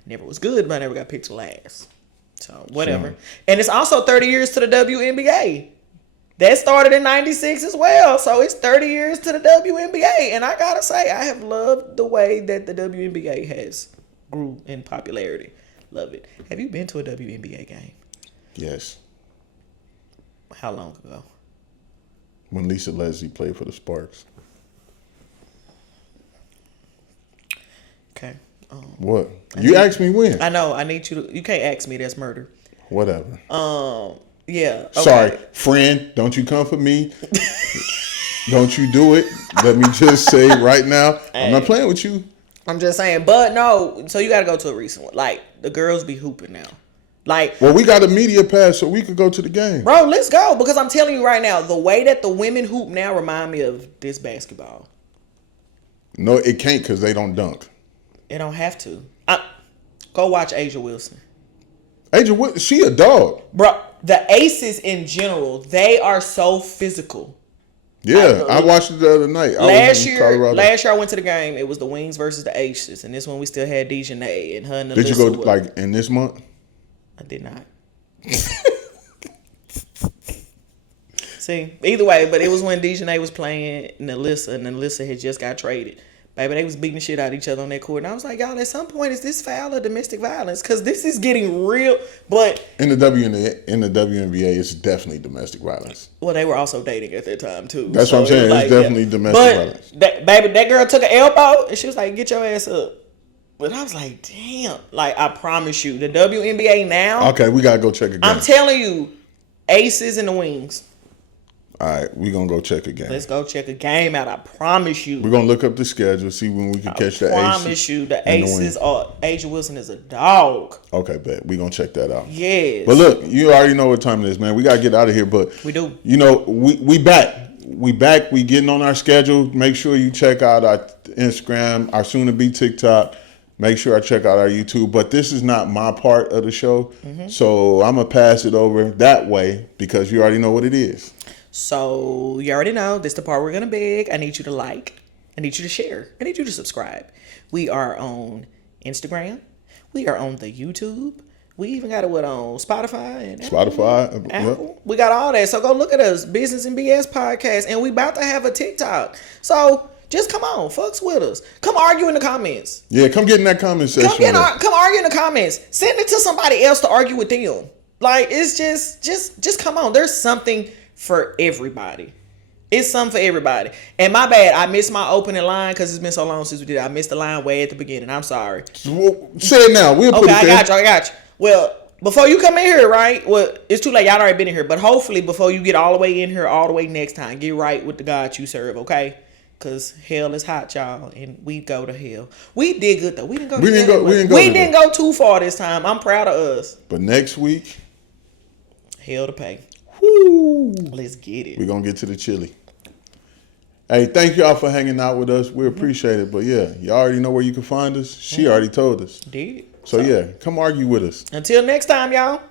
Never was good, but I never got picked last. So, whatever. Sure. And it's also 30 years to the WNBA. That started in 96 as well. So, it's 30 years to the WNBA. And I got to say, I have loved the way that the WNBA has grew in popularity. Love it. Have you been to a WNBA game? Yes. How long ago? When Lisa Leslie played for the Sparks. Okay. What? You asked me when. I know. I need you to. You can't ask me. That's murder. Whatever. Yeah. Okay. Sorry, friend. Don't you come for me. Don't you do it. Let me just say right now, I'm not playing with you. I'm just saying. But no. So you got to go to a recent one. Like, the girls be hooping now. Like, well, we got a media pass, so we could go to the game. Bro, let's go. Because I'm telling you right now, the way that the women hoop now remind me of this basketball. No, it can't because they don't dunk. It don't have to. Go watch Asia Wilson. She a dog. Bro, the Aces in general, they are so physical. Yeah, I watched it the other night. Last year I went to the game. It was the Wings versus the Aces. And this one we still had Dejanay and her and Alyssa. Did you go like in this month? I did not. See, either way, but it was when Dejanay was playing and Alyssa had just got traded. Baby, they was beating the shit out of each other on that court. And I was like, y'all, at some point, is this foul or domestic violence? Because this is getting real. But in the WNBA, it's definitely domestic violence. Well, they were also dating at that time, too. That's what I'm saying. It's definitely domestic violence. Baby, that girl took an elbow, and she was like, get your ass up. But I was like, damn. Like, I promise you, the WNBA now. Okay, we got to go check again. I'm telling you, Aces and the Wings. All right, we're going to go check a game. Let's go check a game out. I promise you. We're going to look up the schedule, see when we can catch the Aces. I promise you, the Aces are... Asia Wilson is a dog. Okay, bet. We're going to check that out. Yes. But look, you already know what time it is, man. We got to get out of here, but... We do. We back. We back. We getting on our schedule. Make sure you check out our Instagram, our soon-to-be TikTok. Make sure I check out our YouTube. But this is not my part of the show, so I'm going to pass it over that way because you already know what it is. So you already know this is the part we're gonna beg. I need you to like. I need you to share. I need you to subscribe. We are on Instagram. We are on the YouTube. We even got it on Spotify and Apple. Yep. We got all that. So go look at us, Business and BS Podcast, and we about to have a TikTok. So just come on, fucks with us. Come argue in the comments. Yeah, come get in that comment section. Come argue in the comments. Send it to somebody else to argue with them. Like, it's just come on. There's something for everybody. It's something for everybody. And my bad, I missed my opening line because it's been so long since we did it. I missed the line way at the beginning. I'm sorry. Well, say it now. We'll put it there. I got you. Well, before you come in here, right? Well, it's too late. Y'all already been in here. But hopefully, before you get all the way in here, all the way next time, get right with the God you serve, okay? Because hell is hot, y'all, and we go to hell. We did good, though. We didn't go too far this time. I'm proud of us. But next week, hell to pay. Woo. Let's get it. We're going to get to the chili. Hey, thank y'all for hanging out with us. We appreciate it. But yeah, y'all already know where you can find us. She already told us. Did. So yeah, come argue with us. Until next time, y'all.